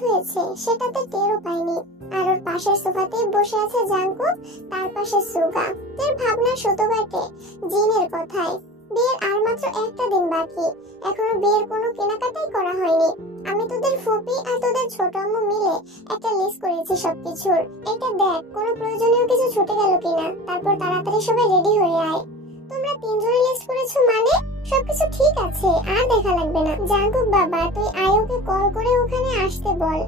হয়েছে সেটাতে টেরও পায়নি। আর ওর পাশের সোফাতেই বসে আছে জাঙ্কুক, তার পাশে সুগা। এর ভাবনা শতভাগে জিনের কথায়। বিয়ের আর মাত্র একটা দিন বাকি, এখনো বিয়ের কোনো কেনাকাটাই করা হয়নি। আমি তোদের ফুপি আর তোদের ছোট আম্মু মিলে একটা লিস্ট করেছি সবকিছুর। এটা দেখ কোনো প্রয়োজনীয় কিছু ছুটে গেল কিনা, তারপর তাড়াতাড়ি সবাই রেডি হয়ে আয়। তোমরা তিনজনে লিস্ট করেছো মানে? সবকিছু ঠিক আছে, আর দেখা লাগবে না। জাঙ্কুক বাবা, তুই আয়োকে কল করে ওখানে আসতে বল,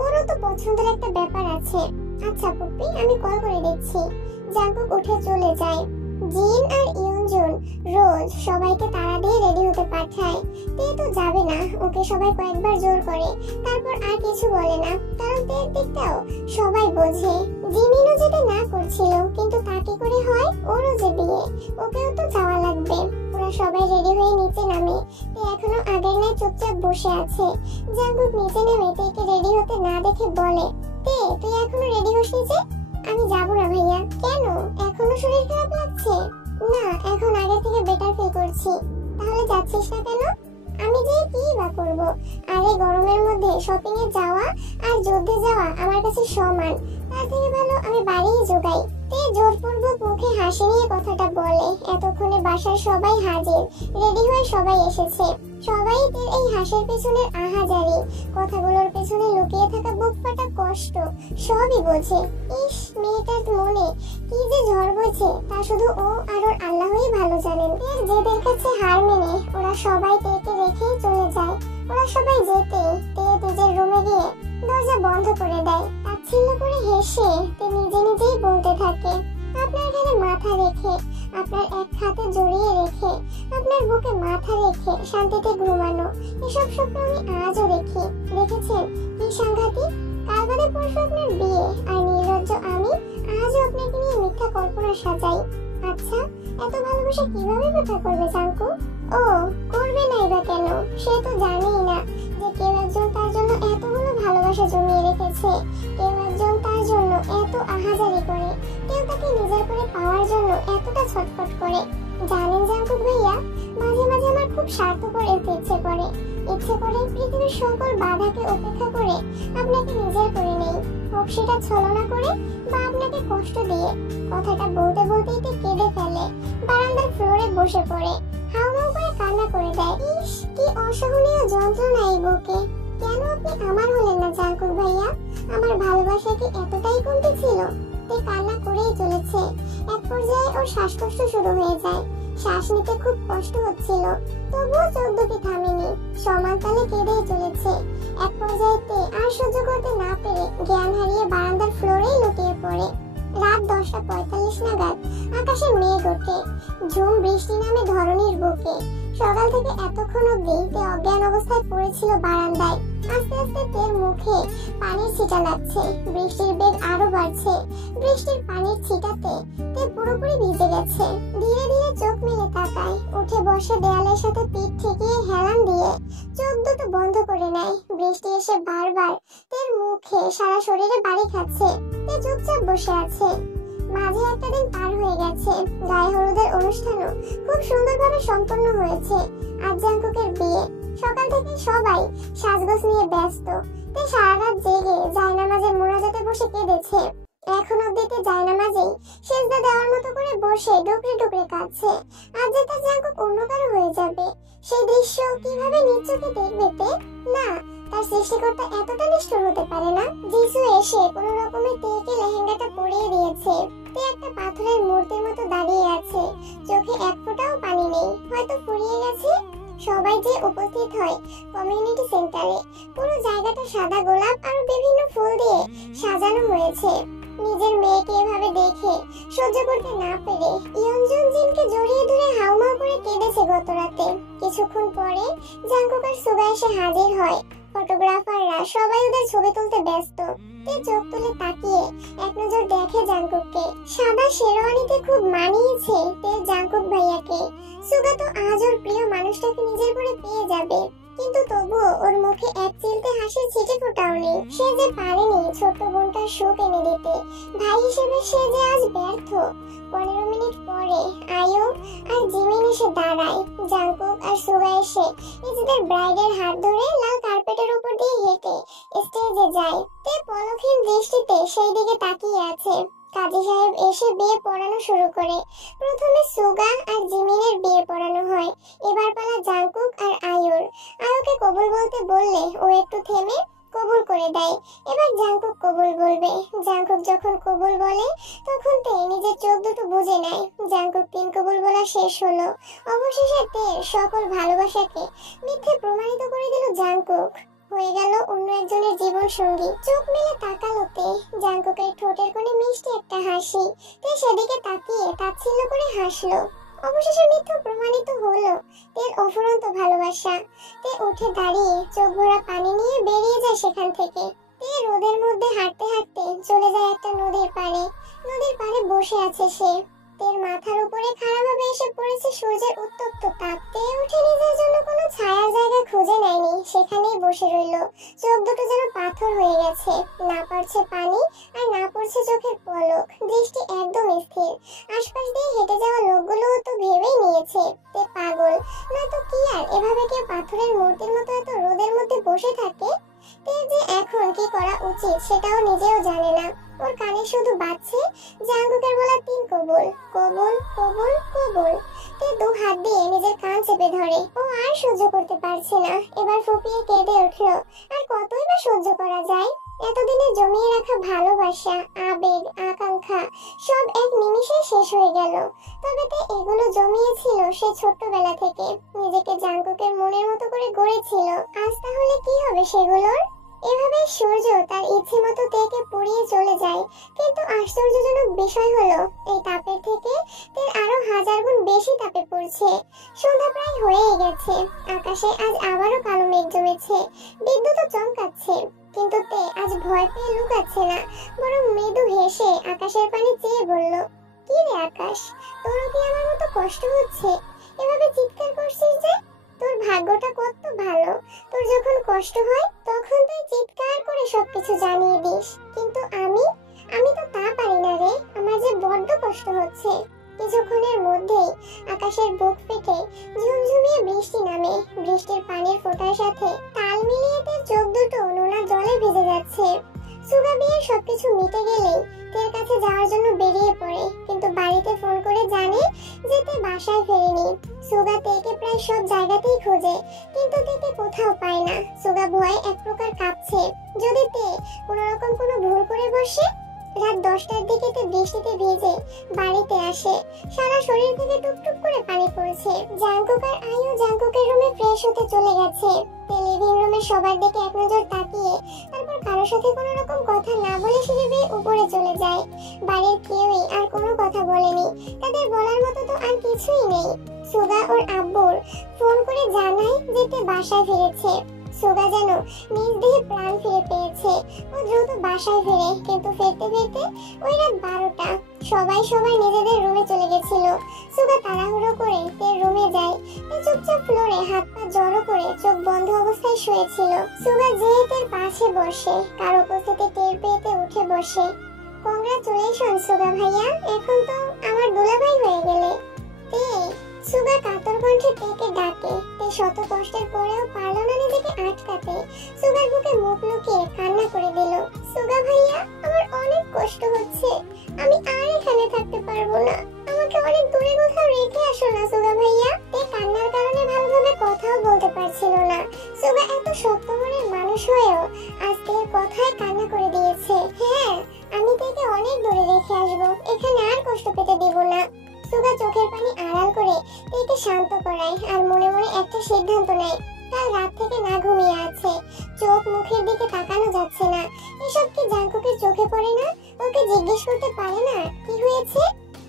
ওরও তো পছন্দের একটা ব্যাপার আছে। আচ্ছা পুপি, আমি কল করে দিচ্ছি। জাঙ্কুক উঠে চলে যায়। জিন আর ইয়নজুন রোজ সবাইকে তাড়া দিয়ে রেডি হতে পাঠায়। তে তো যাবে না, ওকে সবাই কয়েকবার জোর করে, তারপর আর কিছু বলে না, কারণ তের দিকটাও সবাই বোঝে। জিমিনও যেতে না করছিল, কিন্তু তা কি করে হয়? ওরও যে বিয়ে, ওকেও তো যাওয়া লাগবে। ওরা সবাই রেডি হয়ে নিচে নামে। তে এখনো আগের ন্যায় চুপচাপ বসে আছে। জাঙ্কুক নিচে নেমে তেকে রেডি হতে না দেখে বলে, তে তুই এখনো রেডি হসনি যে? আমি যাবো না ভাইয়া। কেন? এখনো শরীর খারাপ লাগছে? না, এখন আগে থেকে বেটার ফিল করছি। তাহলে যাচ্ছিস না কেন? আমি যে কি বা করব? আরে গরমের মধ্যে শপিং এ যাওয়া আর যুদ্ধে যাওয়া আমার কাছে সমান। তার থেকে ভালো আমি বাড়িই জোগাই। তে জোরপূর্বক মুখে হাসি নিয়ে কথাটা বলে। এতক্ষণে বাসার সবাই হাজির, রেডি হয়ে সবাই এসেছে। সবাই তের এই হাসির পেছনের আহাজারি, কথাগুলোর পেছনে লুকিয়ে থাকা বুক ফাটা কষ্ট সবই বোঝে। ইস, মেয়েটার মনে কি যে ঝড় বইছে তা শুধু ও আর ওর আল্লাহই ভালো জানেন। তের জেদের কাছে হার মেনে ওরা সবাই তেকে রেখেই চলে যায়। ওরা সবাই যেতে তে নিজের রুমে গিয়ে দরজা বন্ধ করে দেয়। তাচ্ছিল্য করে হেসে তে নিজে নিজেই বলতে থাকে, আপনার ঘাড়ে মাথা রেখে, আপনার এক হাতে জড়িয়ে রেখে, আপনার বুকে মাথা রেখে শান্তিতে ঘুমানো, এসব স্বপ্ন আমি আজও দেখি। দেখেছেন কি সাংঘাতিক? কাল বাদে পরশু আপনার বিয়ে, আর নির্লজ্জ আমি আজও আপনাকে নিয়ে মিথ্যা কল্পনা সাজাই। আচ্ছা, এত ভালোবাসা কিভাবে ব্যাখ্যা করবে জাঙ্কু? ও করবে নাই বা কেন? সে তো জানেই না যে কেউ একজন তার জন্য এতগুলো ভালোবাসা জমিয়ে রেখেছে, কেউ একজন তার জন্য এত আহাজারি করে, কেউ তাকে নিজের করে পাওয়ার জন্য এতটা ছটফট করে। জানেন জাঙ্কুক ভাইয়া, মাঝে মাঝে আমার খুব স্বার্থপর হতে ইচ্ছে করে পৃথিবীর সকল বাধাকে উপেক্ষা করে আপনাকে নিজের করে নেই, হোক সেটা ছলনা করে বা আপনাকে কষ্ট দিয়ে। কথাটা বলতে বলতেই তো কেঁদে ফেলে, বারান্দার ফ্লোরে বসে পড়ে, হাউমাউ করে কান্না করে দেয়। ইস, কি অসহনীয় যন্ত্রণা এই বুকে। কেন আপনি আমার হলেন না জাঙ্কুক ভাইয়া? আমার ভালোবাসা কি এতটাই কমতে ছিল? তে কান্না করেই চলেছে। এক পর্যায়ে ওর শ্বাসকষ্ট শুরু হয়ে যায়। শ্বাস নিতে খুব কষ্ট হচ্ছিল, তবুও চোখ দুটি থামেনি, সমান তালে কেঁদেই চলেছে। এক পর্যায়ে তে আর সহ্য করতে না পেরে জ্ঞান হারিয়ে বারান্দার ফ্লোরেই লুটিয়ে পড়ে। রাত 10:45 নাগাদ আকাশে মেঘ ওঠে, ঝুম বৃষ্টি নামে ধরণীর বুকে। সকাল থেকে এতক্ষণ অব্দি তে অজ্ঞান অবস্থায় পড়েছিল বারান্দায়। আস্তে আস্তে তের মুখে পানির ছিটা লাগছে, বৃষ্টির বেগ আরো বাড়ছে। বৃষ্টির পানির ছিটাতে তে পুরোপুরি ভিজে গেছে। ধীরে ধীরে চোখ মেলে তাকায়, উঠে বসে দেয়ালের সাথে পিঠ ঠেকিয়ে হেলান দিয়ে চোখ দুটো বন্ধ করে নেয়। বৃষ্টি এসে বারবার তের মুখে সারা শরীরে বাড়ি খাচ্ছে। তে চুপচাপ বসে আছে। মাঝে একটা দিন পার হয়ে গেছে। গায়ে হলুদের অনুষ্ঠানও খুব সুন্দরভাবে সম্পন্ন হয়েছে। আজ জাঙ্কুকের বিয়ে। সকাল থেকে সবাই সাজগোজ নিয়ে ব্যস্ত। তে সারা রাত জেগে জায়নামাজে মোনাজাতে বসে কেঁদেছে। এখন অব্দি তে জায়নামাজেই সেজদা দেওয়ার মতো করে বসে ডুকরে ডুকরে কাঁদছে। আজ যে তার জাঙ্কুক অন্য কারো হয়ে যাবে, সেই দৃশ্য কিভাবে নিজ চোখে দেখবে তে? না, তার সৃষ্টিকর্তা এতটা নিষ্ঠুর হতে পারে না। যিশু এসে কোনো রকমে তেকে লেহেঙ্গাটা পরিয়ে দিয়েছে। তে একটা পাথরের মূর্তির মতো দাঁড়িয়ে আছে, চোখে এক ফোঁটাও পানি নেই, হয়তো ফুরিয়ে গেছে। সবাই যে উপস্থিত হয় কমিউনিটি সেন্টারে। পুরো জায়গাটা সাদা গোলাপ আর বিভিন্ন ফুল দিয়ে সাজানো হয়েছে। নিজের মেয়েকে এভাবে দেখে সহ্য করতে না পেরে ইয়নজুন জিনকে জড়িয়ে ধরে হাউমাউ করে কেঁদেছে গত রাতে। কিছুক্ষণ পরে জাঙ্কুক আর সুগা এসে হাজির হয়। ফটোগ্রাফাররা সবাই ওদের ছবি তুলতে ব্যস্ত। তে চোখ তুলে তাকিয়ে এক নজর দেখে জাঙ্কুককে। সাদা শেরওয়ানিতে খুব মানিয়েছে তের জাঙ্কুক ভাইয়াকে। সুগা তো আজ ওর প্রিয় মানুষটাকে নিজের করে পেয়ে যাবে, কিন্তু তবুও ওর মুখে এক চিলতে হাসির ছিটে ফোটাও নেই। সে যে পারেনি ছোট্ট বোনটার সুখ এনে দিতে, ভাই হিসেবে সে যে আজ ব্যর্থ। 15 মিনিট পরে আয়ু আর জিমিন এসে দাঁড়ায়। জাঙ্কুক আর সুগা এসে নিজেদের ব্রাইডের হাত ধরে লাল কার্পেট কার্পেটের উপর দিয়ে হেঁটে স্টেজে যায়। তে পলকহীন দৃষ্টিতে সেই দিকে তাকিয়ে আছে। কাজী সাহেব এসে বিয়ে পড়ানো শুরু করে। প্রথমে সুগা আর জিমিনের বিয়ে পড়ানো হয়। এবার পালা জাংকুক আর আয়ুর। আয়ুকে কবুল বলতে বললে ও একটু থেমে কবুল করে দেয়। এবার জাংকুক কবুল বলবে। জাংকুক যখন কবুল বলে তখন তে নিজের চোখ দুটো বুজে নেয়। জাংকুক 3 কবুল বলা শেষ হলো। অবশেষে তের সকল ভালোবাসাকে মিথ্যে প্রমাণিত করে দিল জাংকুক। হয়ে গেল অন্য একজনের জীবন সঙ্গী। চোখ মেলে তাকালো তে। জাংকুকের ঠোঁটের কোণে মিষ্টি একটা হাসি। তে সেদিকে তাকিয়ে তাচ্ছিল্য করে হাসলো। অবশেষে মিথ্যা প্রমাণিত হলো তের অফুরন্ত ভালোবাসা। তে উঠে দাঁড়িয়ে চোখ ভরা পানি নিয়ে বেরিয়ে যায় সেখান থেকে। তে রোদের মধ্যে হাঁটতে হাঁটতে চলে যায় একটা নদীর পাড়ে। নদীর পাড়ে বসে আছে সে। তের মাথার উপরে খাড়াভাবে এসে পড়েছে সূর্যের উত্তপ্ত তাপ। তে উঠে নিজের জন্য কোনো ছায়ার জায়গা খুঁজে নেয়নি, সেখানেই বসে রইল। চোখ দুটো যেন পাথর হয়ে গেছে। না পড়ছে পানি আর না পড়ছে চোখের পলক। দৃষ্টি একদম স্থির। আশপাশ দিয়ে হেঁটে যাওয়া লোকগুলো তো ভেবেই নিয়েছে তে পাগল, নয়তো কি আর এভাবে কেউ পাথরের মূর্তির মতো এত রোদের মধ্যে বসে থাকে। তে যে এখন কি করা উচিত সেটাও নিজেও জানে না। ওর কানে শুধু বাজছে জাংকুকের বলা 3 কবুল, কবুল, কবুল, কবুল। তে 2 হাত দিয়ে নিজের কান চেপে ধরে। ও আর সহ্য করতে পারছে না। এবার ফুপিয়ে কেঁদে উঠলো। আর কতই বা সহ্য করা যায়? এতদিনে জমিয়ে রাখা ভালোবাসা, আবেগ, আকাঙ্ক্ষা সব এক নিমিষে শেষ হয়ে গেল। তবে তে এগুলো জমিয়েছিল সে ছোট্টবেলা থেকে। নিজেকে জাংকুকের মনের মতো করে গড়েছিল। আজ তাহলে কি হবে সেগুলোর? এভাবে সূর্য তার ইচ্ছে মতো তেকে পুড়িয়ে চলে যায়। কিন্তু আশ্চর্যজনক বিষয় হলো এই তাপের থেকে তের আরো 1000 গুণ বেশি তাপে পড়ছে। সন্ধ্যা প্রায় হয়ে গেছে। আকাশে আজ আবারও কালো মেঘ জমেছে। বিদ্যুৎও চমকাচ্ছে। কিন্তু তে আজ ভয় পেয়ে লুকাচ্ছে না, বরং মৃদু হেসে আকাশের পানে চেয়ে বলল, কি রে আকাশ, তোরও কি আমার মতো কষ্ট হচ্ছে? এভাবে চিৎকার করছিস যে? তোর ভাগ্যটা কত ভালো। তোর যখন কষ্ট হয় তখন তুই চিৎকার করে সবকিছু জানিয়ে দিস। কিন্তু আমি তো তা পারি না রে। আমার যে বড্ড কষ্ট হচ্ছে। কিছুক্ষণের মধ্যেই আকাশের বুক ফেটে ঝুমঝুমিয়ে বৃষ্টি নামে। বৃষ্টির পানির ফোঁটার সাথে তাল মিলিয়ে তের চোখ দুটো নোনা জলে ভিজে যাচ্ছে। সুগা বিয়ের সবকিছু মিটে গেলেই তের কাছে যাওয়ার জন্য বেরিয়ে পড়ে। কিন্তু বাড়িতে ফোন করে জানে যে তে বাসায় ফেরেনি। সুগা তেকে প্রায় সব জায়গাতেই খোঁজে, কিন্তু তেকে কোথাও পায় না। সুগা ভয়ে এক প্রকার কাঁপছে। যদি তে কোনোরকম কোনো ভুল করে বসে। রাত 10টার দিকে তে বৃষ্টিতে ভিজে বাড়িতে আসে। সারা শরীর থেকে টুপটুপ করে পানি পড়ছে। জাংকুক আর আয়ু জাংকুকের রুমে ফ্রেশ হতে চলে গেছে। তে লিভিং রুমে সবার দিকে এক নজর তাকিয়ে তারপর কারোর সাথে কোনো রকম কথা না বলে সিঁড়ি বেয়ে উপরে চলে যায়। বাড়ির কেউই আর কোনো কথা বলেনি। তাদের বলার মতো তো আর কিছুই নেই। সুগা ওর আব্বুর ফোন করে জানায় যে তে বাসায় ফিরেছে। সুগা যেন নিজ দেহে প্রাণ ফিরে পেয়েছে। ও দ্রুত বাসায় ফিরে, কিন্তু ফিরতে ফিরতে ওই রাত 12টা। সবাই নিজেদের রুমে চলে গেছিল। সুগা তাড়াহুড়ো করে তের রুমে যায়। তে চুপচাপ ফ্লোরে হাত পা জড়ো করে চোখ বন্ধ অবস্থায় শুয়েছিল। সুগা যেয়ে তের পাশে বসে, কার উপস্থিতি টের পেয়ে তে উঠে বসে। কংগ্রাচুলেশন সুগা ভাইয়া, এখন তো আমার দুলাভাই হয়ে গেলে। তে সুগা কাতর কণ্ঠে তেকে ডাকে। তে শত কষ্টের পরেও পারল না নিজেকে আটকাতে। সুগার বুকে মুখ লুকিয়ে কান্না করে দিল। সুগা ভাইয়া, আমার অনেক কষ্ট হচ্ছে। আমি আর এখানে থাকতে পারবো না। আমাকে অনেক দূরে কোথাও রেখে আসো না সুগা ভাইয়া। তে কান্নার কারণে ভালোভাবে কথাও বলতে পারছিল না। সুগা এত শক্ত মনের মানুষ হয়েও আজ তের কথায় কান্না করে দিয়েছে। হ্যাঁ, আমি তেকে অনেক দূরে রেখে আসবো। এখানে আর কষ্ট পেতে দেব না। সুগা চোখের পানি আড়াল করে তেকে শান্ত করায় আর মনে মনে একটা সিদ্ধান্ত নেয়। কাল রাত থেকে না ঘুমিয়ে আছে। চোখ মুখের দিকে তাকানো যাচ্ছে না। এসব কি জাংকুকের চোখে পড়ে না? ওকে জিজ্ঞেস করতে পারে না কি হয়েছে?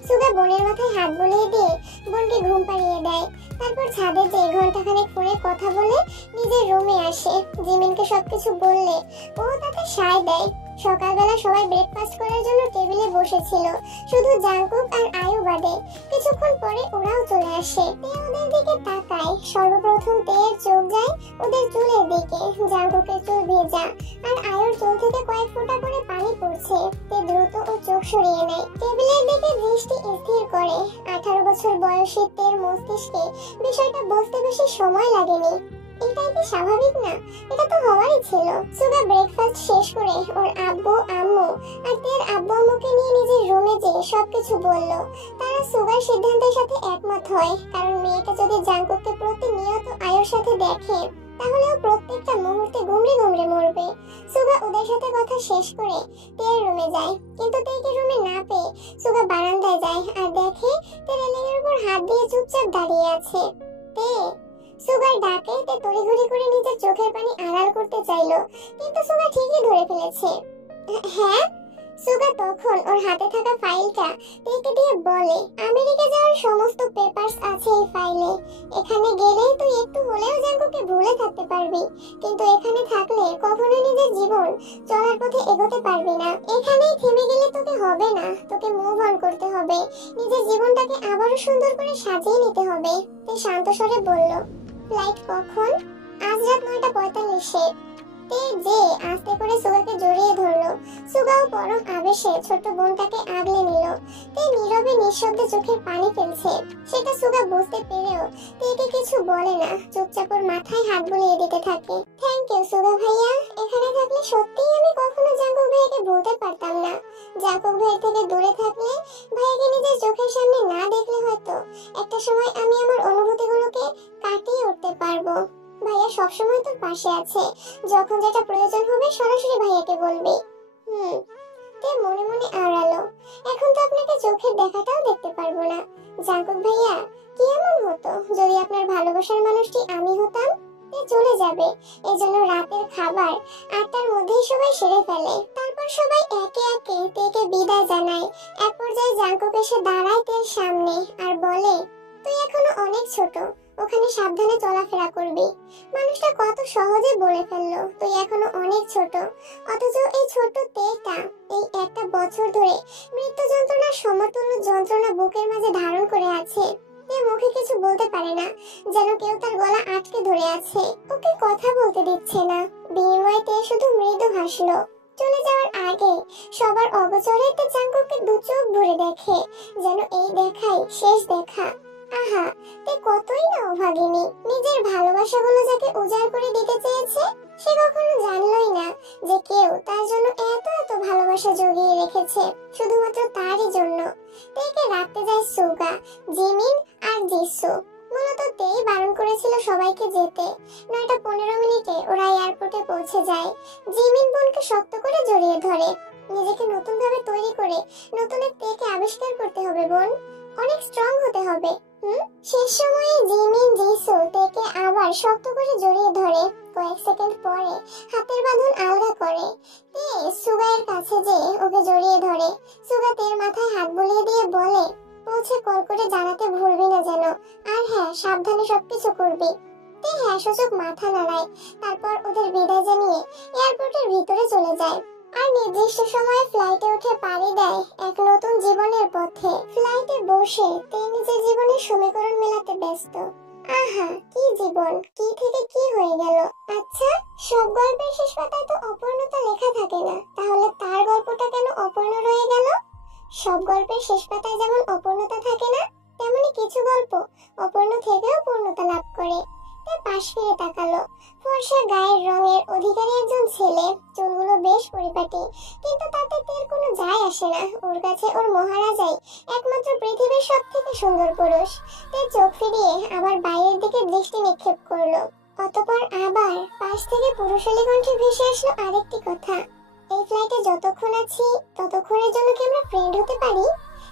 সুগা বোনের মাথায় হাত বুলিয়ে দিয়ে বোনকে ঘুম পাড়িয়ে দেয়। তারপর ছাদে যেয়ে ঘন্টাখানেক ফোনে কথা বলে নিজের রুমে আসে। জিমিনকে সবকিছু বললে ও তাকে সায় দেয়। সকালবেলা সবাই ব্রেকফাস্ট করার জন্য টেবিলে বসেছিল, শুধু জাংকুক আর আয়ু বাদে। কিছুক্ষণ পরে ওরাও চলে আসে। তে ওদের দিকে তাকায়। সর্বপ্রথম তের চোখ যায় ওদের চুলের দিকে। জাংকুকের চুল ভেজা আর আয়ুর চুল থেকে কয়েক ফোঁটা করে পানি পড়ছে। তে দ্রুত ও চোখ সরিয়ে নেয়, টেবিলের দিকে দৃষ্টি স্থির করে। 18 বছর বয়সী তের মস্তিষ্কে বিষয়টা বুঝতে বেশি সময় লাগেনি। এটাই কি স্বাভাবিক না? এটা তো হওয়ারই ছিল। সুগা ব্রেকফাস্ট শেষ করে ওর আব্বু আম্মু আর তের আব্বু আম্মুকে নিয়ে নিজের রুমে যেয়ে সবকিছু বলল। তারা সুগার সিদ্ধান্তের সাথে একমত হয়, কারণ মেয়েটা যদি জাঙ্কুককে প্রতিনিয়ত আয়োর সাথে দেখে তাহলে ও প্রত্যেকটা মুহূর্তে গুমড়ে গুমড়ে মরবে। সুগা ওদের সাথে কথা শেষ করে তের রুমে যায়, কিন্তু তেকে রুমে না পেয়ে সুগা বারান্দায় যায় আর দেখে তে রেলিংয়ের উপর হাত দিয়ে চুপচাপ দাঁড়িয়ে আছে। তে সুগার ডাকে তে তড়িঘড়ি করে নিজের চোখের পানি আড়াল করতে চাইলো, কিন্তু সুগা ঠিকই ধরে ফেলেছে। হ্যাঁ? সুগা তখন ওর হাতে থাকা ফাইলটা তেকে দিয়ে বলে, আমেরিকা যাওয়ার সমস্ত পেপারস আছে এই ফাইলে। এখানে গেলেই তুই একটু হলেও জাঙ্কুকে ভুলে থাকতে পারবি, কিন্তু এখানে থাকলে কখনো নিজের জীবন চলার পথে এগোতে পারবি না। এখানেই থেমে গেলে তোকে হবে না, তোকে মুভ অন করতে হবে, নিজের জীবনটাকে আবারও সুন্দর করে সাজিয়ে নিতে হবে। তে শান্ত স্বরে বলল, ফ্লাইট কখন? আজ রাত 9:45-এ। তে যে আস্তে করে সুগাকে জড়িয়ে ধরলো। সুগাও পরম আবেশে ছোট বোনটাকে আগলে নিল। তে নীরবে নিঃশব্দে চোখের পানি ফেলছে। সেটা সুগা বুঝতে পেরেও তেকে কিছু বলে না, চুপচাপ ওর মাথায় হাত বুলিয়ে দিতে থাকে। থ্যাংক ইউ সুগা ভাইয়া, এখানে থাকলে সত্যিই আমি কখনো জাঙ্কুক ভাইয়াকে ভুলতে পারতাম না। জাঙ্কুক ভাইয়ের থেকে দূরে থাকলে, ভাইয়াকে নিজের চোখের সামনে না দেখলে হয়তো একটা সময় আমি আমার অনুভূতিগুলোকে কাটিয়ে উঠতে পারবো। ভাইয়া সবসময় তোর পাশে আছে, যখন যেটা প্রয়োজন হবে সরাসরি ভাইয়াকে বলবি। তে মনে মনে আওড়ালো, এখন তো আপনাকে চোখের দেখাটাও দেখতে পারবো না। জাঙ্কুক ভাইয়া, কি এমন হতো যদি আপনার ভালোবাসার মানুষটি আমি হতাম? তে চলে যাবে, এজন্য রাতের খাবার 8টার মধ্যেই সবাই সেরে ফেলে। তারপর সবাই একে একে তেকে বিদায় জানায়। এক পর্যায়ে জাঙ্কুক এসে দাঁড়ায় তের সামনে আর বলে, তুই এখনো অনেক ছোট, ওখানে সাবধানে চলাফেরা করবি। মানুষটা কত সহজে বলে ফেললো তুই এখনো অনেক ছোট, অথচ এই ছোট তেটা এই একটা বছর ধরে মৃত্যু যন্ত্রণার সমতুল্য যন্ত্রণা বুকের মাঝে ধারণ করে আছে। মুখে কিছু বলতে পারে না, যেন কেউ তার গলা আটকে ধরে আছে। ওকে কথা বলতে দিচ্ছে না, বিনিময়ে তে শুধু মৃদু হাসলো। চলে যাওয়ার আগে সবার অগোচরে তে জাঙ্কুককে দু চোখ ভরে দেখে, যেন এই দেখাই শেষ দেখা। আহা, তে কতই না অভাগিনী। নিজের ভালোবাসাগুলো যাকে উজাড় করে দিতে চেয়েছে, সে কখনো জানলই না যে কেউ তার জন্য এত এত ভালোবাসা জড়িয়ে রেখেছে শুধুমাত্র তারই জন্য। তেকে রাখতে যায় সুগা, জিমিন আর জিসু। মূলত তেই বারণ করেছিল সবাইকে যেতে। 9:15 ওরা এয়ারপোর্টে পৌঁছে যায়। জিমিন বোনকে শক্ত করে জড়িয়ে ধরে। নিজেকে নতুন ভাবে তৈরি করে নতুন এক তেকে আবিষ্কার করতে হবে বোন, অনেক স্ট্রং হতে হবে। শেষ সময়ে জিমিন জিসু তেকে আবার শক্ত করে জড়িয়ে ধরে। কয়েক সেকেন্ড পরে হাতের বাঁধন আলগা করে। তে সুগায়ের কাছে যে ওকে জড়িয়ে ধরে। সুগা তের মাথায় হাত বুলিয়ে দিয়ে বলে, পৌঁছে কল করে জানাতে ভুলবি না যেন, আর হ্যাঁ সাবধানে সবকিছু করবি। তে হ্যাঁ সূচক মাথা নাড়ায়। তারপর ওদের বিদায় জানিয়ে এয়ারপোর্টের ভিতরে চলে যায় আর নির্দিষ্ট সময়ে ফ্লাইটে উঠে পাড়ি দেয় এক নতুন জীবনের পথে। ফ্লাইটে বসে তে নিজের জীবনের সমীকরণ মেলাতে ব্যস্ত। আহা, কি জীবন, কি থেকে কি হয়ে গেল। আচ্ছা, সব গল্পের শেষ পাতায় তো অপূর্ণতা লেখা থাকে না, তাহলে তার গল্পটা কেন অপূর্ণ রয়ে গেল? সব গল্পের শেষ পাতায় যেমন অপূর্ণতা থাকে না, তেমনি কিছু গল্প অপূর্ণ থেকেও পূর্ণতা লাভ করে। তে পাশ ফিরে তাকালো। ফর্সা গায়ের রঙের অধিকারী একজন ছেলে, চুলগুলো বেশ পরিপাটি, কিন্তু তাতে তের কোনো যায় আসে না। ওর কাছে ওর মহারাজাই একমাত্র পৃথিবীর সব থেকে সুন্দর পুরুষ। তে চোখ ফিরিয়ে আবার বাইরের দিকে দৃষ্টি নিক্ষেপ করলো। অতঃপর আবার পাশ থেকে পুরুষালী কণ্ঠে ভেসে আসলো আরেকটি কথা, এই ফ্লাইটে যতক্ষণ আছি ততক্ষণের জন্য কি আমরা ফ্রেন্ড হতে পারি?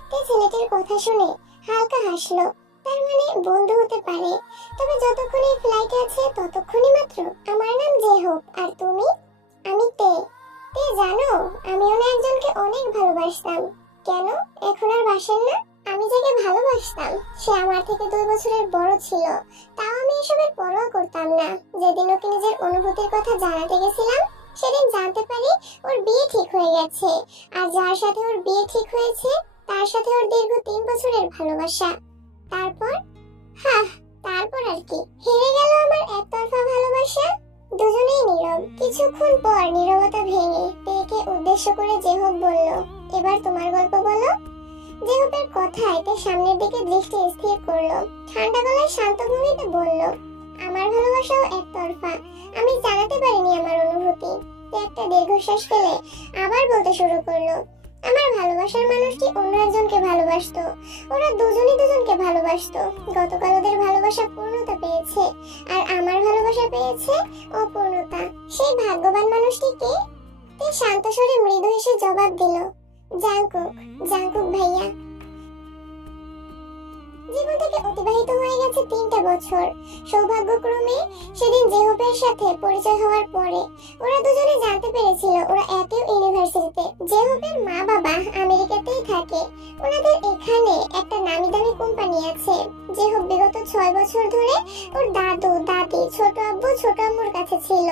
তে ছেলেটির কথা শুনে হালকা হাসলো। তার মানে বন্ধু হতে পারে, তবে যতক্ষণ এই ফ্লাইটে আছে ততক্ষণই মাত্র। আমার নাম জেহোপ, আর তুমি? আমি তে। তে জানো, আমিও না একজনকে অনেক ভালোবাসতাম। কেন, এখন আর বাসেন না? আমি যাকে ভালোবাসতাম সে আমার থেকে 2 বছরের বড় ছিল, তাও আমি এসবের পরোয়া করতাম না। যেদিন ওকে নিজের অনুভূতির কথা জানাতে গেছিলাম, সেদিন জানতে পারি ওর বিয়ে ঠিক হয়ে গেছে, আর যার সাথে ওর বিয়ে ঠিক হয়েছে তার সাথে ওর দীর্ঘ 3 বছরের ভালোবাসা। তারপর তারপর আর কি, হেরে গেল আমার একতরফা ভালোবাসা। দুজনেই নীরব। কিছুক্ষণ পর নীরবতা ভেঙে তেকে উদ্দেশ্য করে জেহোপ বলল, এবার তোমার গল্প বলো। জেহোপের কথায় তে সামনের দিকে দৃষ্টি স্থির করলো। ঠান্ডা গলায় শান্ত ভঙ্গিতে বলল, আমার ভালোবাসাও একতরফা। আমি জানাতে পারিনি আমার অনুভূতি। তে একটা দীর্ঘশ্বাস ফেলে আবার বলতে শুরু করলো, আমার ভালোবাসার মানুষটি অন্য একজনকে ভালোবাসতো। ওরা দুজনই দুজনকে ভালোবাসতো। গতকাল ওদের ভালোবাসা পূর্ণতা পেয়েছে, আর আমার ভালোবাসা পেয়েছে অপূর্ণতা। সেই ভাগ্যবান মানুষটিকে? তে শান্ত স্বরে মৃদু হেসে জবাব দিল, জাংকুক, জাংকুক ভাইয়া। জীবন থেকে অতিবাহিত হয়ে গেছে 3টা বছর। সৌভাগ্যক্রমে সেদিন জেহপের সাথে পরিচয় হওয়ার পরে ওরা দুজনে জানতে পেরেছিল ওরা একই ইউনিভার্সিটিতে। জেহপের মা বাবা আমেরিকাতেই থাকে। ওনাদের এখানে একটা নামি দামি কোম্পানি আছে। জেহপ বিগত 6 বছর ধরে ওর দাদু দাদি ছোট আব্বু ছোট আম্মুর কাছে ছিল।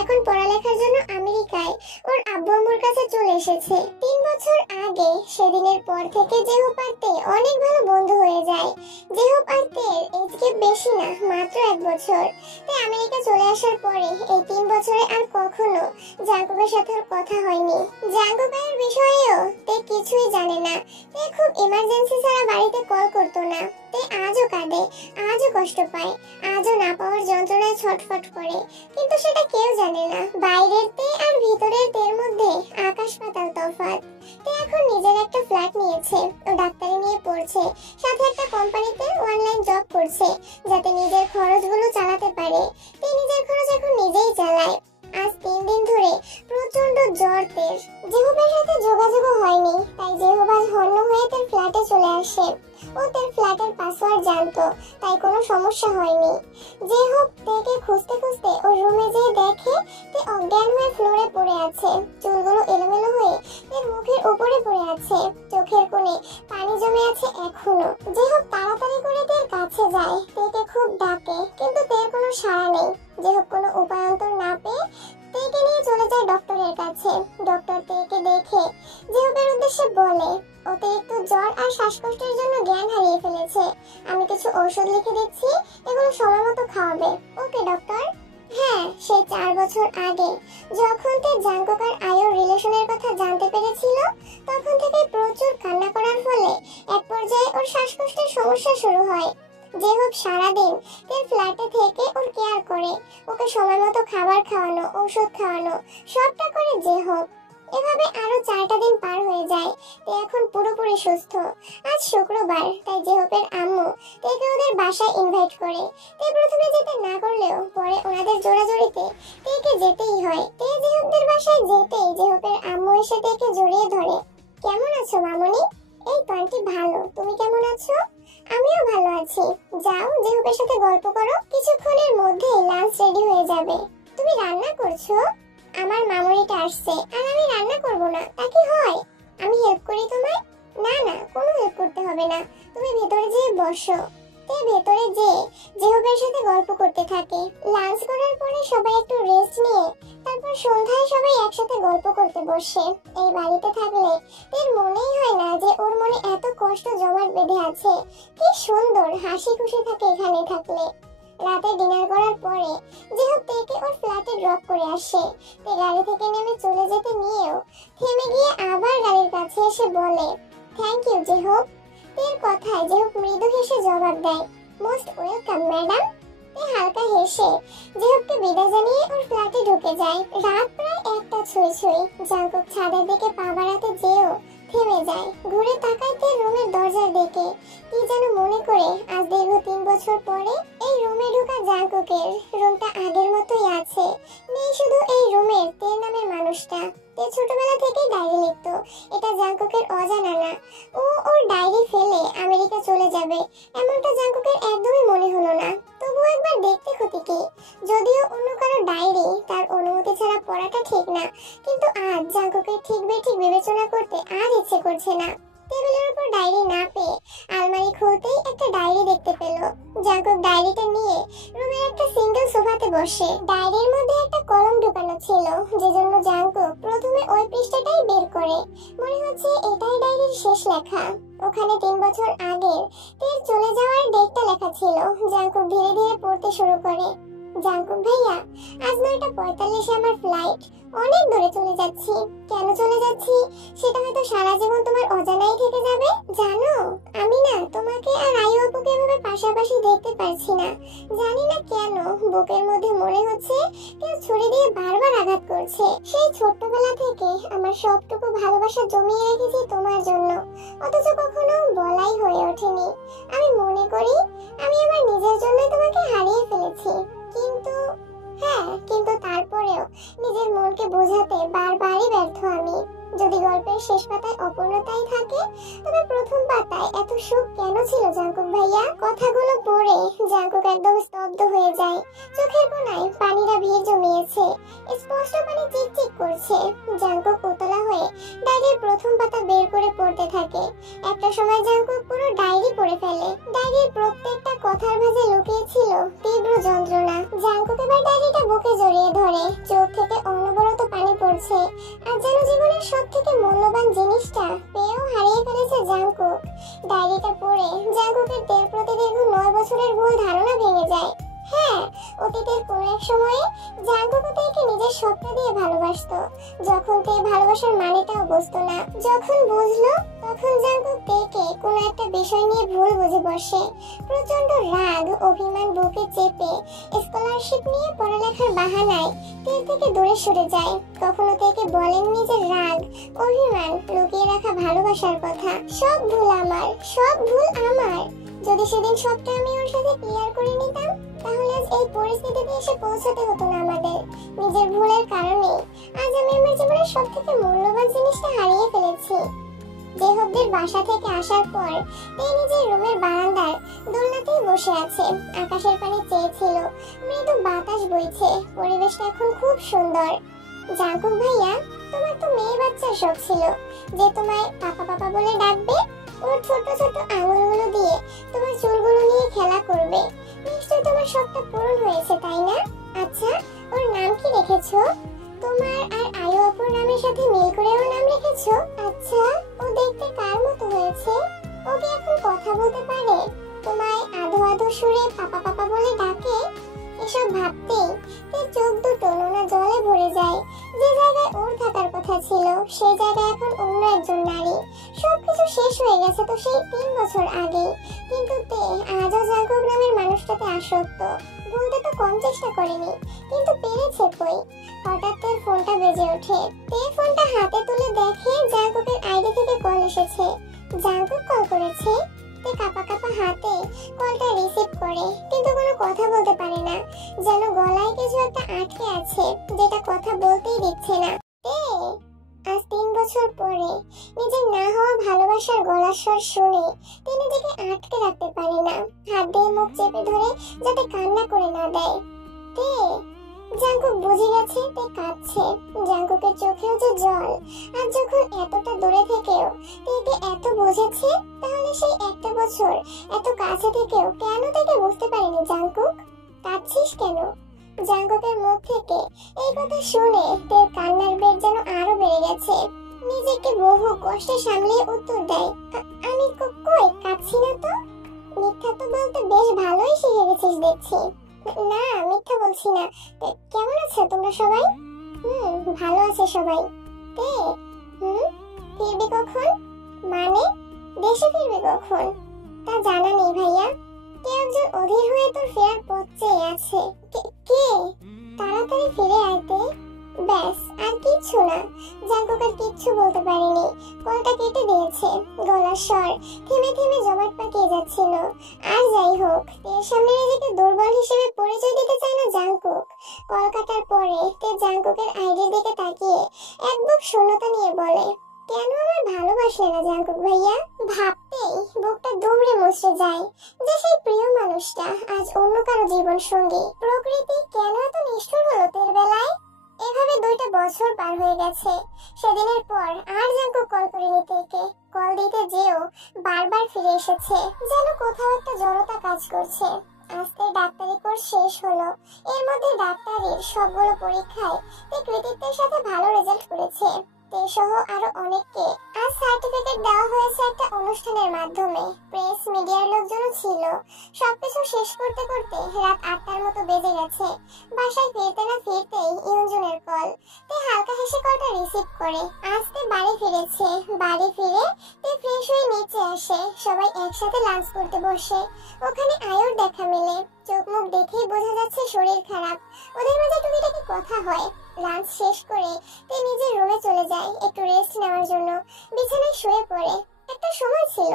এখন পড়ালেখার জন্য আমেরিকায় ওর আব্বু আম্মুর কাছে চলে এসেছে। 3 বছর আগে সেদিনের পর থেকে জেহপ আর তে অনেক ভালো বন্ধু হয়ে যায়। জেহপ আর তের এজকে বেশি না, মাত্র 1 বছর। তাই আমেরিকা চলে আসার পরে এই 3 বছরে আর কখনো জাংকুকের সাথে ওর কথা হয়নি। জাংকুকের বিষয়েও তে কিছুই জানে না। তে খুব ইমার্জেন্সি ছাড়া বাড়িতে কল করতো না। তে আজও কাঁদে, আজও কষ্ট পায়, আজও না পাওয়ার যন্ত্রণায় ছটফট করে। কিন্তু সেটা কেউ জানে না, বাইরের তে আর ভিতরের তের মধ্যে আকাশ পাতাল তফাৎ। তে এখন নিজের একটা ফ্ল্যাট নিয়েছে, ও ডাক্তারি নিয়ে পড়ছে, সাথে একটা কোম্পানিতে অনলাইন জব করছে যাতে নিজের খরচগুলো চালাতে পারে। তে নিজের খরচ এখন নিজেই চালায়। আজ 3 দিন ধরে প্রচন্ড জ্বর তের। জেহবের সাথে যোগাযোগ হয়নি, তাই জেহব আজ হন্য হয়ে তার ফ্ল্যাটে চলে আসে। ও তার ফ্ল্যাটের পাসওয়ার্ড জানতো, তাই কোনো সমস্যা হয়নি। জেহব তেকে খুঁজতে খুঁজতে ওর রুমে যেয়ে দেখে তে অজ্ঞান হয়ে ফ্লোরে পড়ে আছে। চুলগুলো এলোমেলো হয়ে এর মুখের উপরে পড়ে আছে, চোখের কোণে পানি জমে আছে এখনো। জেহব তাড়াতাড়ি করে তের কাছে যায়, তেকে খুব ডাকে, কিন্তু তের কোনো সাড়া নেই। জেহব কোনো উপায়ান্তর না পেয়ে তেকে নিয়ে চলে যায় ডক্টরের কাছে। ডক্টর তেকে দেখে জেহবের উদ্দেশ্যে বলে, অতিরিক্ত জ্বর আর শ্বাসকষ্টের জন্য জ্ঞান হারিয়ে ফেলেছে। আমি কিছু ঔষধ লিখে দিচ্ছি, এগুলো সময় মতো খাওয়াবে। ওকে ডক্টর। হ্যাঁ, সেই 4 বছর আগে যখন তে জাংকুক আর আয়োর রিলেশনের কথা জানতে পেরেছিল, তখন থেকে প্রচুর কান্না করার ফলে এক পর্যায়ে ওর শ্বাসকষ্টের সমস্যা শুরু হয়। জেহব সারাদিন তের ফ্ল্যাটে থেকে ওর কেয়ার করে, ওকে সময় মতো খাবার খাওয়ানো, ঔষধ খাওয়ানো, সবটা করে জেহব। এভাবে আরো 4টা দিন পার হয়ে যায়। তে এখন পুরোপুরি সুস্থ। আজ শুক্রবার, তাই জেহবের আম্মু তেকে ওদের বাসায় ইনভাইট করে। তে প্রথমে যেতে না করলেও পরে ওনাদের জোড়াজোড়িতে তেকে যেতেই হয়। তে জেহবদের বাসায় যেতেই জেহবের আম্মু এসে তেকে জড়িয়ে ধরে। কেমন আছো মামুনি? এই তো আন্টি ভালো, তুমি কেমন আছো? আমিও ভালো আছি। যাও জেহবের সাথে গল্প করো, কিছুক্ষণের মধ্যেই লাঞ্চ রেডি হয়ে যাবে। তুমি রান্না করছো? আমার মামুনিটা আসছে, আর আমি রান্না করব না, তা কি হয়? আমি হেল্প করি তোমায়? না না, কোনো হেল্প করতে হবে না, তুমি ভেতরে যেয়ে বসো। তে ভেতরে যেয়ে জেহবের সাথে গল্প করতে থাকে। লাঞ্চ করার পরে সবাই একটু রেস্ট নিয়ে তারপর সন্ধ্যায় সবাই একসাথে গল্প করতে বসে। এই বাড়িতে থাকলে এর মনেই হয় না যে ওর মনে এত কষ্ট জমাট বেঁধে আছে। কি সুন্দর হাসি খুশি থাকে এখানে থাকলে। রাতে ডিনার করার পরে জেহব তেকে ওর ফ্ল্যাটে ড্রপ করে আসে। তে গাড়ি থেকে নেমে চলে যেতে নিয়েও থেমে গিয়ে আবার গাড়ির কাছে এসে বলে, থ্যাংক ইউ জেহব। তের কথায় জেহব মৃদু হেসে জবাব দেয়, মোস্ট ওয়েলকাম ম্যাডাম। তে হালকা হেসে জেহবকে বিদায় জানিয়ে ওর ফ্ল্যাটে ঢুকে যায়। রাত প্রায় 1টা ছুঁই ছুঁই। জাংকুক ছাদের দিকে পা বাড়াতে যেও থেমে যায়। ঘুরে তাকায় তে রুমের দরজার দিকে, কি যেন মনে করে আজ দীর্ঘ 3 বছর পরে এই রুমে ঢোকা জাংকুকের রুমটা আগের মতোই আছে। নেই শুধু এই রুমের তে নামের মানুষটা। তে ছোটবেলা থেকেই ডায়েরি লিখতো, এটা জাংকুকের অজানা না। ও ওর ডায়েরি ফেলে আমেরিকা চলে যাবে এমনটা জাংকুকের একদমই মনে হলো না। তবুও একবার দেখতে ক্ষতি কি? যদিও অন্য কারো ডায়েরি তার অনুমতি ছাড়া পড়াটা ঠিক না, কিন্তু আজ জাংকুকের ঠিক বেঠিক বিবেচনা করতে আর ইচ্ছে করছে না। টেবিলের উপর ডায়েরি না পেয়ে আলমারি খুলতেই একটা ডায়েরি দেখতে পেল। জাংকুক ডায়েরিটা নিয়ে রুমের একটা সিঙ্গেল সোফাতে বসে। ডায়েরির মধ্যে একটা কলম ঢোকানো ছিল, যেজন্য জাংকুক প্রথমে ওই পৃষ্ঠাটাই বের করে। মনে হচ্ছে এটাই ডায়েরির শেষ লেখা। ওখানে 3 বছর আগের তের চলে যাওয়ার ডেটটা লেখা ছিল। জাংকুক ধীরে ধীরে পড়তে শুরু করে। জাঙ্কুক ভাইয়া, আজ 9:45 আমার ফ্লাইট। অনেক দূরে চলে যাচ্ছি। কেন চলে যাচ্ছি সেটা হয়তো সারা জীবন তোমার অজানাই থেকে যাবে। জানো, আমি না তোমাকে আর আয়ু আপুকে এভাবে পাশাপাশি দেখতে পারছি না। জানি না কেন বুকের মধ্যে মনে হচ্ছে কেউ ছুরি দিয়ে বারবার আঘাত করছে। সেই ছোট্টবেলা থেকে আমার সবটুকু ভালোবাসা জমিয়ে রেখেছি তোমার জন্য, অথচ কখনো বলাই হয়ে ওঠেনি। আমি মনে করি আমি আমার নিজের জন্যই তোমাকে হারিয়ে ফেলেছি। কিন্তু তারপরেও নিজের মনকে বোঝাতে বারবারই ব্যর্থ আমি। যদি গল্পের শেষ পাতায় অপূর্ণতাই থাকে, তবে প্রথম পাতায় এত সুখ কেন ছিল জাঙ্কুক ভাইয়া? কথাগুলো পড়ে জাঙ্কুক একদম স্তব্ধ হয়ে যায়। চোখের কোণায় পানিরা ভিড় জমিয়েছে, স্পষ্ট পানি চিকচিক করছে। জাঙ্কুক উতলা হয়ে ডায়েরির প্রথম পাতা বের করে পড়তে থাকে। একটা সময় জাঙ্কুক পুরো ডায়েরি পড়ে ফেলে। ডায়েরির প্রত্যেকটা কথার মাঝে লুকিয়ে ছিল তীব্র যন্ত্রণা। জাঙ্কুক এবার ডায়েরিটা বুকে জড়িয়ে ধরে, চোখ থেকে অনবরত পানি পড়ছে। আর যেন জীবনের সবথেকে মূল্যবান জিনিসটা পেয়েও হারিয়ে ফেলেছে জাঙ্কুক। ডায়েরিটা পড়ে জাঙ্কুকের দেড় প্রতি দীর্ঘ 9 বছরের ভুল ধারণা ভেঙে যায়। হ্যাঁ, অতীতের কোন এক সময়ে জাঙ্কুক তাকে নিজের সবটা দিয়ে ভালোবাসতো, যখন তে ভালোবাসার মানেটাও বুঝতো না। যখন বুঝলো, তখন জাঙ্কুক তেকে কোনো একটা বিষয় নিয়ে ভুল বুঝে বসে। প্রচন্ড রাগ অভিমান বুকে চেপে স্কলারশিপ নিয়ে পড়ালেখার বাহানায় তে থেকে দূরে সরে যায়। কখনো তেকে বলেন নিজের রাগ অভিমান লুকিয়ে রাখা ভালোবাসার কথা। সব ভুল আমার, সব ভুল আমার। যদি সেদিন সবটা আমি ওর সাথে ক্লিয়ার করে নিতাম, তাহলে আজ এই পরিস্থিতিতে এসে পৌঁছাতে হতো না আমাদের। নিজের ভুলের কারণে আজ আমি আমার জীবনের সবথেকে মূল্যবান জিনিসটা হারিয়ে ফেলেছি। জেহবদের বাসা থেকে আসার পর তে নিজের রুমের বারান্দার দোলনাতেই বসে আছে। আকাশের পানে চেয়েছিল, মৃদু বাতাস বইছে, পরিবেশটা এখন খুব সুন্দর। জাঙ্কুক ভাইয়া, তোমার তো মেয়ে বাচ্চার শখ ছিল যে তোমায় পাপা পাপা বলে ডাকবে, ওর ছোট ছোট আঙুলগুলো দিয়ে তোমার চুলগুলো নিয়ে খেলা করবে। নিশ্চয়ই তোমার শখটা পূরণ হয়েছে, তাই না? আচ্ছা, ওর নাম কি রেখেছো? তোমার আর আয়ু আপুর নামের সাথে মিল করে ওর নাম রেখেছো? আচ্ছা, ও দেখতে কার মতো হয়েছে? ও কি এখন কথা বলতে পারে? তোমায় আধো আধো সুরে পাপা পাপা বলে ডাকে? এসব ভাবতেই তার চোখ দুটো নোনা জলে ভরে যায়। যে জায়গায় ওর থাকার কথা ছিল, সেই জায়গায় এখন অন্য একজন নারী। সবকিছু শেষ হয়ে গেছে তো সেই 3 বছর আগে। কিন্তু তে আজও জাঙ্কুক নামের মানুষটাতে আসক্ত। বলতে তো কম চেষ্টা করেনি, কিন্তু পেরেছে কই। হঠাৎ তার ফোনটা বেজে ওঠে। তে ফোনটা হাতে তুলে দেখে জাঙ্কুকের আইডি থেকে কল এসেছে। জাঙ্কুক কল করেছে। তে কাঁপা কাঁপা হাতে কলটা রিসিভ করে, কিন্তু কোনো কথা বলতে পারে না। যেন গলায় কিছু একটা আটকে আছে, যেটা কথা বলতেই দিচ্ছে না। তে আজ 3 বছর পরে নিজের না হওয়া ভালোবাসার গলার স্বর শুনে তিনি নিজেকে আটকে রাখতে পারে না। হাত দিয়ে মুখ চেপে ধরে যাতে কান্না করে না দেয়। তে জাঙ্কুক বুঝে গেছে তে কাঁদছে। জাঙ্কুকের চোখেও যে জল। আর যখন এতটা দূরে থেকেও তেকে এত বুঝেছে, তাহলে সেই একটা বছর এত কাছে থেকেও কেন তাকে বুঝতে পারেনি জাঙ্কুক? কাঁদছিস কেন? জাঙ্কুকের মুখ থেকে এই কথা শুনে তের কান্নার বেগ যেন আরো বেড়ে গেছে। নিজেকে বহু কষ্টে সামলিয়ে উত্তর দেয়, আমি কই কাঁদছি না তো। মিথ্যা তো বলতে বেশ ভালোই শিখে গেছিস দেখছি। না, মিথ্যা বলছি না। কেমন আছো তোমরা সবাই? ভালো আছে সবাই। তে ফিরবি কখন? মানে দেশে ফিরবি কখন? তা জানা নেই ভাইয়া। কেউ একজন অধীর হয়ে তোর ফেরার পথ চেয়ে আছে। কে? তাড়াতাড়ি ফিরে আইতে। ব্যাস, আর কিচ্ছু না। জাঙ্কুক আর কিচ্ছু বলতে পারেনি। কলটা কেটে দিয়েছে। গলার স্বর থেমে থেমে জমাট পাকিয়ে যাচ্ছিল। আর যাই হোক, এর সামনে নিজেকে দুর্বল হিসেবে পরিচয় দিতে চায় না জাঙ্কুক। কল কাটার পরে তে জাঙ্কুকের আইডির দিকে তাকিয়ে এক বুক শূন্যতা নিয়ে বলে, কেন আমার ভালোবাসলে না জাঙ্কুক ভাইয়া? ভাবতেই বুকটা দুমড়ে মুচড়ে যায় যে সেই প্রিয় মানুষটা আজ অন্য কারো জীবন সঙ্গী। প্রকৃতি কেন এত নিষ্ঠুর হলো তের বেলায়? এভাবে 2টা বছর পার হয়ে গেছে। সেদিনের পর আর জাঙ্কুক কল করেনি তেকে। কল দিতে যেও বারবার ফিরে এসেছে, যেন কোথাও একটা জড়তা কাজ করছে। আজকে ডাক্তারি কোর্স শেষ হলো। এর মধ্যে ডাক্তারির সবগুলো পরীক্ষায় তে কৃতিত্বের সাথে ভালো রেজাল্ট করেছে। তে সহ আরো অনেককে আজ সার্টিফিকেট দেওয়া হয়েছে একটা অনুষ্ঠানের মাধ্যমে। প্রেস মিডিয়ার লোকজনও ছিল। সবকিছু শেষ করতে করতে রাত 8টার মতো বেজে গেছে। বাসায় ফিরতে না ফিরতেই ইয়ঞ্জনের কল। তে হালকা হেসে কলটা রিসিভ করে। আজ তে বাড়ি ফিরেছে। বাড়ি ফিরে তে ফ্রেশ হয়ে নিচে আসে। সবাই একসাথে লাঞ্চ করতে বসে। ওখানে আয়ুর দেখা মেলে। চোখ মুখ দেখেই বোঝা যাচ্ছে শরীর খারাপ। ওদের মাঝে টুকিটাকি কথা হয়। লাঞ্চ শেষ করে তে নিজের রুমে চলে যায় একটু রেস্ট নেওয়ার জন্য। বিছানায় শুয়ে পড়ে। একটা সময় ছিল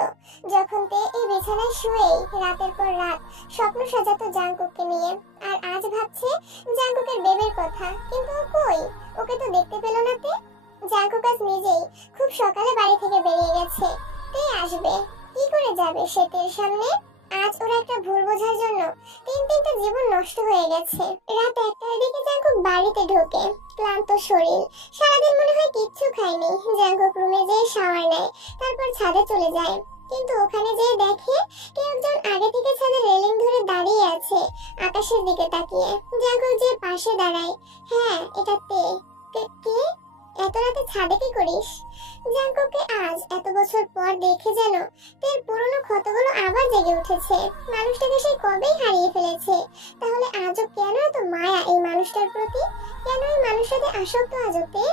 যখন তে এই বিছানায় শুয়েই রাতের পর রাত স্বপ্ন সাজাতো জাংকুককে নিয়ে। আর আজ ভাবছে জাংকুকের বেবির কথা, কিন্তু ও কই? ওকে তো দেখতে পেল না তে। জাংকুক আজ নিজেই খুব সকালে বাড়ি থেকে বেরিয়ে গেছে। তে আসবে, কি করে যাবে সে তের সামনে? আজ ওরা একটা ভুল বোঝার জন্য তিনটা জীবন নষ্ট হয়ে গেছে। রাত 1টার দিকে জাংকুক বাড়িতে ঢোকে। ক্লান্ত শরীর, সারাদিন মনে হয় কিচ্ছু খায়নি। জাংকুক রুমে যেয়ে শাওয়ার নেয়, তারপর ছাদে চলে যায়। কিন্তু ওখানে যেয়ে দেখে কেউ একজন আগে থেকে ছাদের রেলিং ধরে দাঁড়িয়ে আছে আকাশের দিকে তাকিয়ে। জাংকুক যে পাশে দাঁড়ায়। হ্যাঁ, এটা তে। কে? এত রাতে ছাদে কি করিস? জাংকুককে আজ এত বছর পর দেখে যেন তের পুরনো ক্ষতগুলো আবার জেগে উঠেছে। মানুষটাকে সে কবেই হারিয়ে ফেলেছে। তাহলে আজও কেন এত মায়া এই মানুষটার প্রতি? কেন এই মানুষটাতে আসক্ত আজও তে?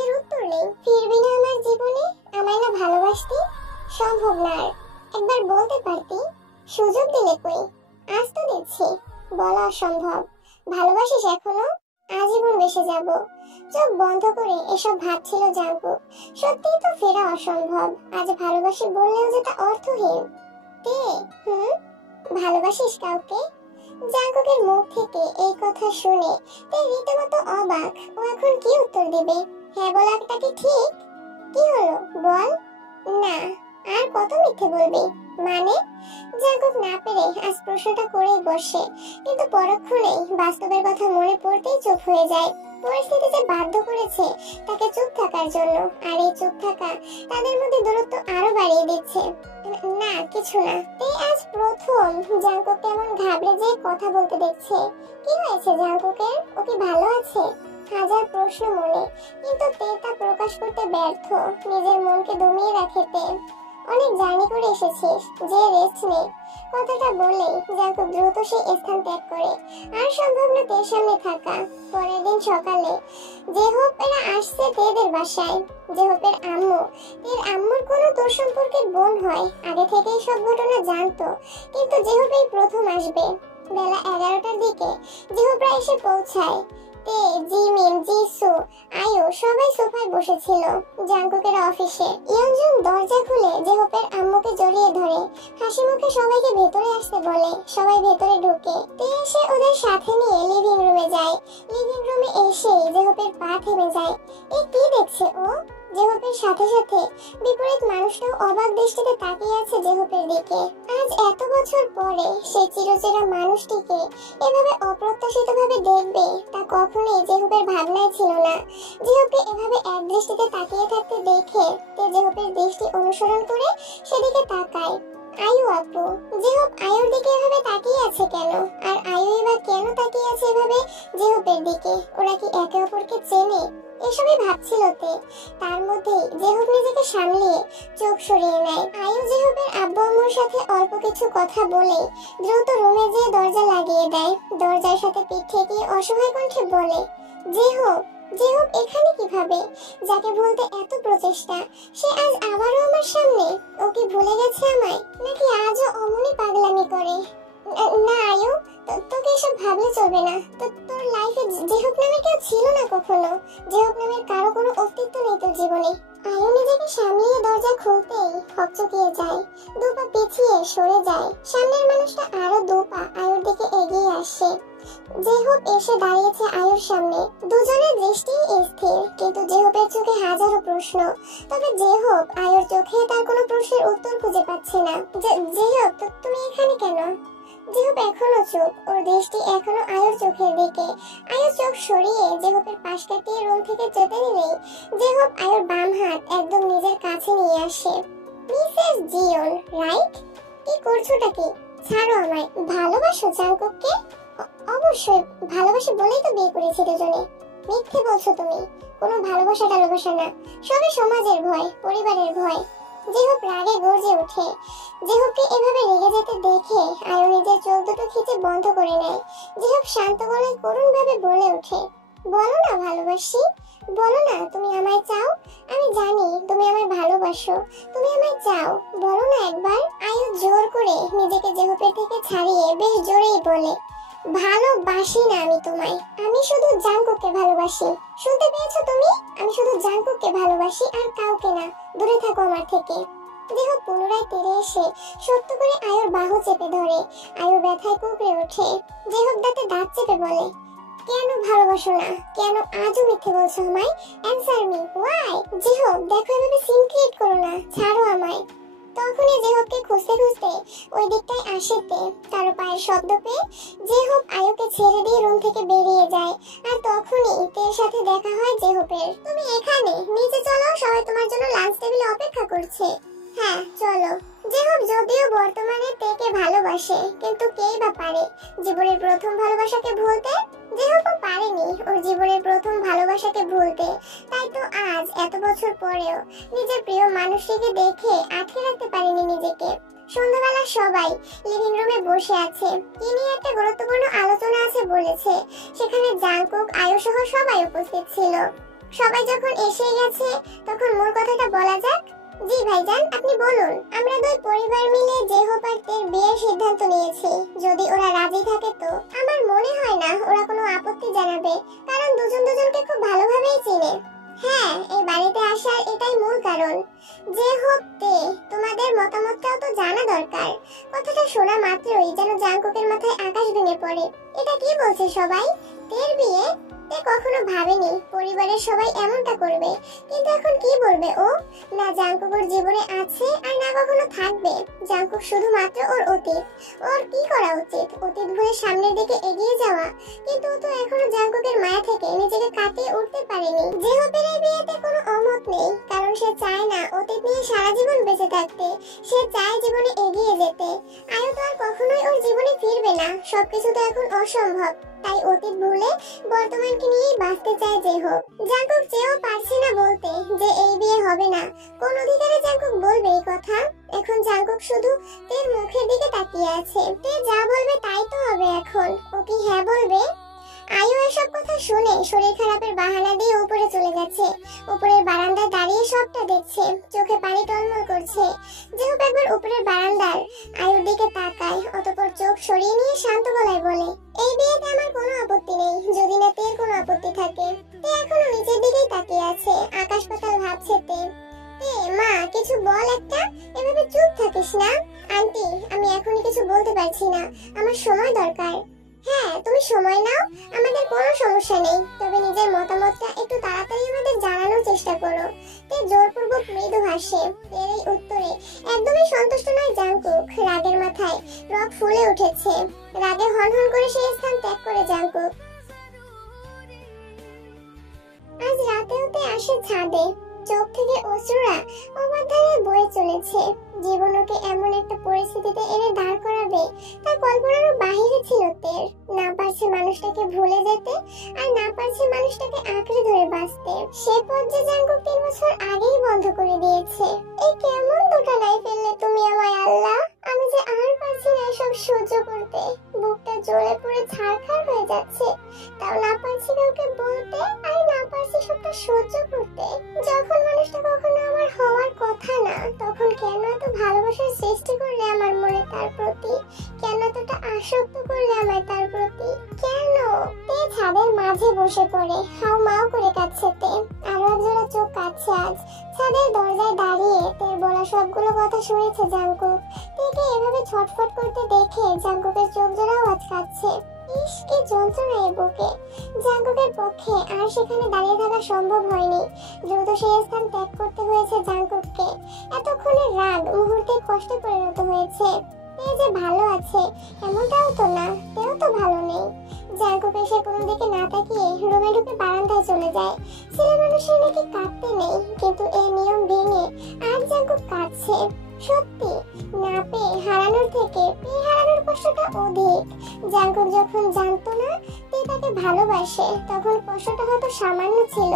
এর উত্তর নেই। ফিরবি না আমার জীবনে? আমায় না ভালোবাসতি? সম্ভব না আর। একবার বলতে পারতি, সুযোগ দিলে কই? আজ তো দিচ্ছি, বলা অসম্ভব। ভালোবাসিস এখনো? আজীবন বেসে যাব। চোখ বন্ধ করে এসব ভাবছিল জাংকুক। সত্যিই তো ফেরা অসম্ভব। আজ ভালোবাসি বললেও যেটা অর্থহীন। তে, ভালোবাসিস কাউকে? জাংকুকের মুখ থেকে এই কথা শুনে তে রীতিমতো অবাক। ও এখন কি উত্তর দিবে? হ্যাঁ বলাটা কি ঠিক? কি হলো বল। না। আর কত মিথ্যে বলবি? মানে? জাংকুক না পেরে আজ প্রশ্নটা করেই বসে, কিন্তু পরক্ষণেই বাস্তবের কথা মনে পড়তেই চুপ হয়ে যায়। পরিস্থিতি যে বাধ্য করেছে তাকে চুপ থাকার জন্য, আর এই চুপ থাকা তাদের মধ্যে দূরত্ব আরো বাড়িয়ে দিচ্ছে। না, কিছু না। তে আজ প্রথম জাংকুক কেমন ঘাবড়ে যে কথা বলতে দেখছে। কি হয়েছে জাংকুকের? ও কি ভালো আছে? হাজার প্রশ্ন মনে, কিন্তু তে তা প্রকাশ করতে ব্যর্থ। নিজের মনকে দমিয়ে রাখে তে। অনেক জার্নি করে এসেছিস, যে রেস্ট নে। কথাটা বলে জাংকুক দ্রুত সেই স্থান ত্যাগ করে। আর সম্ভব না তের সামনে থাকা। পরের দিন সকালে জেহপ এরা আসছে তেদের বাসায়। জেহপের আম্মু, তের আম্মুর কোনো তোর সম্পর্কের বোন হয়। আগে থেকেই সব ঘটনা জানতো, কিন্তু জেহপেই প্রথম আসবে। বেলা 11টার দিকে জেহপরা এসে পৌঁছায়। তে, জিমিন, জিসু, আয়ু সবাই সোফায় বসেছিল জাংকুকের অফিসে। ইয়ঞ্জন দরজা খুলে জেহপের আম্মুকে জড়িয়ে ধরে হাসি মুখে সবাইকে ভেতরে আসতে বলে। সবাই ভেতরে ঢুকে। তে এসে ওদের সাথে নিয়ে লিভিং রুমে যায়। লিভিং রুমে এসে জেহপের পা থেমে যায়। এ কি দেখছে ও? জেহপের সাথে সাথে বিপরীত মানুষটাও অবাক দৃষ্টিতে তাকিয়ে আছে জেহপের দিকে। আজ এত বছর পরে সে চিরচেনা মানুষটিকে এভাবে অপ্রত্যাশিতভাবে দেখবে তা কখনোই জেহপের ভাবনায় ছিল না। জেহপকে এভাবে এক দৃষ্টিতে তাকিয়ে থাকতে দেখে তে জেহপের দৃষ্টি অনুসরণ করে সেদিকে তাকায়। আয়ু আপু। জেহপ আয়ুর দিকে এভাবে তাকিয়ে আছে কেন? আর আয়ু এবার কেন তাকিয়ে আছে এভাবে জেহপের দিকে? ওরা কি একে অপরকে চেনে? এসবই ভাবছিল তে। তার মধ্যেই জেহপ নিজেকে সামলিয়ে চোখ সরিয়ে নেয়। আয়ু জেহপের আব্বু আম্মুর সাথে অল্প কিছু কথা বলে দ্রুত রুমে যেয়ে দরজা লাগিয়ে দেয়। দরজার সাথে পিঠ ঠেকিয়ে অসহায় কণ্ঠে বলে, জেহপ। জেহপ এখানে কিভাবে? যাকে ভুলতে এত প্রচেষ্টা, সে আজ আবারও আমার সামনে। ও কি ভুলে গেছে আমায়, নাকি আজও অমনি পাগলামি করে? না আয়ু, তোকে এসব ভাবলে চলবে না। তোর লাইফে জেহপ নামে কেউ ছিল না কখনো। জেহপ নামের কারো কোনো অস্তিত্ব নেই তোর জীবনে। আয়ু নিজেকে সামলিয়ে দরজা খুলতেই হকচকিয়ে যায়। দুপা পিছিয়ে সরে যায়। সামনের মানুষটা আরো দুপা আয়ুর দিকে এগিয়ে আসে। জেহপ এসে দাঁড়িয়েছে আয়ুর সামনে। দুজনের দৃষ্টি স্থির, কিন্তু জেহপের চোখে হাজারো প্রশ্ন। তবে জেহপ আয়ুর চোখে তার কোনো প্রশ্নের উত্তর খুঁজে পাচ্ছে না। জেহপ, তুমি এখানে কেন? জেহপ এখনো চুপ। ওর দৃষ্টি এখনো আয়ুর চোখের দিকে। আয়ুর চোখ সরিয়ে জেহপের পাশ কাটিয়ে রুম থেকে যেতে নিলেই জেহপ আয়ুর বাম হাত একদম নিজের কাছে নিয়ে আসে। Mrs Jeon, right? কি করছোটা কি? ছাড়ো আমায়। ভালোবাসো জাংকুককে? অবশ্যই ভালোবাসি বলেই তো বিয়ে করেছি দুজনে। মিথ্যে বলছো তুমি। কোনো ভালোবাসা টালোবাসা না, সবই সমাজের ভয়, পরিবারের ভয়। যেহব রাগে গর্জে ওঠে। যেহবকে এভাবে রেগে যেতে দেখে আয়ু নিজের চোখ দুটো খিচে বন্ধ করে নেয়। যেহব শান্ত গলায় করুণ ভাবে বলে ওঠে, বলো না ভালোবাসি, বলো না তুমি আমায় চাও। আমি জানি তুমি আমায় ভালোবাসো, তুমি আমায় চাও, বলো না একবার। আয়ু জোর করে নিজেকে যেহবের থেকে ছাড়িয়ে বেশ জোরেই বলে, ভালোবাসি না আমি তোমায়, আমি শুধু জাঙ্কুককে ভালোবাসি। শুনতে পেয়েছো তুমি? আমি শুধু জাঙ্কুককে ভালোবাসি, আর কাউকে না। দূরে থাকো আমার থেকে। যেহব পুনরায় তেড়ে এসে শক্ত করে আয়ুর বাহু চেপে ধরে। আয়ু ব্যথায় কুঁকড়ে ওঠে। যেহব দাঁতে দাঁত চেপে বলে, কেন ভালোবাসো না? কেন আজও মিথ্যে বলছো আমায়? Answer me, Y? যেহব দেখো, এভাবে সিন ক্রিয়েট করো না, ছাড়ো আমায়। তখনই যেহবকে খুঁজতে খুঁজতে ওই দিকটায় আসে তে। কারো পায়ের শব্দ পেয়ে যেহব আয়ুকে ছেড়ে দিয়ে রুম থেকে বেরিয়ে যায়। আর তখনই তের সাথে দেখা হয় যেহবের। তুমি এখানে? নিচে চলো, সবাই তোমার জন্য লাঞ্চ টেবিলে অপেক্ষা করছে। হ্যাঁ চলো। যেহব যদিও বর্তমানে তেকে ভালোবাসে, কিন্তু কেই বা পারে জীবনের প্রথম ভালোবাসাকে ভুলতে? যেহবও পারেনি ওর জীবনের প্রথম ভালোবাসাকে ভুলতে। তাই তো আজ এত বছর পরেও নিজের প্রিয় মানুষটিকে দেখে আটকে রাখতে পারেনি নিজেকে। সন্ধ্যাবেলা সবাই লিভিং রুমে বসে আছে। কি নিয়ে একটা গুরুত্বপূর্ণ আলোচনা আছে বলেছে। সেখানে জাঙ্কুক, আয়ু সহ সবাই উপস্থিত ছিল। সবাই যখন এসে গেছে তখন মূল কথাটা বলা যাক। জি ভাইজান, আপনি বলুন। আমরা দুই পরিবার মিলে যেহব আর তের বিয়ের সিদ্ধান্ত নিয়েছি। যদি ওরা রাজি থাকে তো আমার মনে হয় না ওরা কোনো আপত্তি জানাবে, কারণ দুজন দুজনকে খুব ভালোভাবেই চিনে। হ্যাঁ, এই বাড়িতে আসার এটাই মূল কারণ। যেহব তে, তোমাদের মতামতটাও তো জানা দরকার। কথাটা শোনা মাত্রই যেন জাঙ্কুকের মাথায় আকাশ ভেঙে পড়ে। এটা কি বলছে সবাই? তের বিয়ে? তে কখনো ভাবেনি পরিবারের সবাই এমনটা করবে, কিন্তু এখন কি বলবে ও? না জাঙ্কুক ওর জীবনে আছে, আর না কখনো থাকবে। জাঙ্কুক শুধুমাত্র ওর অতীত। ওর কি করা উচিত? অতীত ভুলে সামনের দিকে এগিয়ে যাওয়া। কিন্তু ও তো এখনো জাঙ্কুকের মায়া থেকে নিজেকে কাটিয়ে উঠতে পারেনি। যেহবের এই বিয়েতে কোনো অমত নেই, কারণ সে চায় না অতীত নিয়ে সারা জীবন বেঁচে থাকতে। সে চায় জীবনে এগিয়ে যেতে। আয়ু তো আর কখনোই ওর জীবনে ফিরবে না, সবকিছু তো এখন অসম্ভব। তাই অতীত ভুলে বর্তমানকে নিয়েই বাঁচতে চায় যেহব। জাঙ্কুক চেয়েও পারছে না বলতে যে এই বিয়ে হবে না। কোন অধিকারে জাঙ্কুক বলবে এই কথা? এখন জাঙ্কুক শুধু তের মুখের দিকে তাকিয়ে আছে। তে যা বলবে তাই তো হবে এখন। ও কি হ্যাঁ বলবে? আয়ু এসব কথা শুনে শরীর খারাপের বাহানা দিয়ে উপরে চলে গেছে। উপরের বারান্দায় দাঁড়িয়ে সবটা দেখছে, চোখে পানি টলমল করছে। যেহেতু একবার উপরের বারান্দার আয়ুর দিকে তাকায়, অতঃপর চোখ সরিয়ে নিয়ে শান্ত গলায় বলে, এই বিয়েতে আমার কোনো আপত্তি নেই, যদি না তের কোনো আপত্তি থাকে। তে এখনো নিচের দিকেই তাকিয়ে আছে, আকাশ পাতাল ভাবছে তে। মা কিছু বল একটা, এভাবে চুপ থাকিস না। আন্টি আমি এখনই কিছু বলতে পারছি না, আমার সময় দরকার। হ্যাঁ তুমি সময় নাও, আমাদের কোনো সমস্যা নেই, তবে নিজের মতামতটা একটু তাড়াতাড়ি আমাদের জানানোর চেষ্টা করো। তে জোরপূর্বক মৃদু হাসে। এর এই উত্তরে একদমই সন্তুষ্ট নয় জাঙ্কুক। রাগের মাথায় রক ফুলে উঠেছে। রাগে হনহন করে সেই স্থান ত্যাগ করে জাঙ্কুক। আজ রাতেও তে আসে ছাদে। চোখ থেকে অশ্রুরা অবাধ্যায় বয়ে চলেছে। জীবন ওকে এমন একটা পরিস্থিতিতে এনে দাঁড় করাবে তার কল্পনারও বাহিরে ছিল তের। না পারছে মানুষটাকে ভুলে যেতে, আর না পারছে মানুষটাকে আঁকড়ে ধরে বাঁচতে। সে পথ যে জাঙ্কুক 3 বছর আগেই বন্ধ করে দিয়েছে। এই কেমন দুটা লাই ফেললে তুমি আমায় আল্লাহ। আমি যে আর পারছি না এসব সহ্য করতে। বুকটা জ্বলে পুড়ে ছারখার হয়ে যাচ্ছে, তাও না পারছি কাউকে বলতে, আর না পারছি সবটা সহ্য করতে। যখন মানুষটা কখনো আমার হওয়ার কথা না, তখন কেন এত ভালোবাসার সৃষ্টি করলে আমার মনে তার প্রতি? কেন এতটা আসক্ত করলে আমায় তার প্রতি? কেন? তে ছাদের মাঝে বসে পড়ে হাউ মাউ করে কাঁদছে তে। আরো একজোড়া চোখ কাঁদছে আজ। ছাদের দরজায় দাঁড়িয়ে তের বলা সবগুলো কথা শুনেছে জাঙ্কুক। তেকে এভাবে ছটফট করতে দেখে জাঙ্কুকের চোখ জোড়াও আজ কাঁদছে। ইস কি যন্ত্রণা এই বুকে। জাঙ্কুকের পক্ষে আর সেখানে দাঁড়িয়ে থাকা সম্ভব হয়নি। দ্রুত সেই স্থান ত্যাগ করতে হয়েছে জাঙ্কুককে। এতক্ষণের রাগ মুহূর্তে কষ্টে পরিণত হয়েছে। তে যে ভালো আছে এমনটাও তো না, তেও তো ভালো নেই। জাঙ্কুক এসে কোনো দিকে না তাকিয়ে রুমে ঢুকে বারান্দায় চলে যায়। ছেলে মানুষের নাকি কাঁদতে নেই, কিন্তু এই নিয়ম ভেঙে আজ জাঙ্কুক কাঁদছে। সত্যি না পেয়ে হারানোর থেকে পেয়ে হারানোর কষ্টটা অধিক। জাঙ্কুক যখন জানতো না তে তাকে ভালোবাসে, তখন কষ্টটা হয়তো সামান্য ছিল,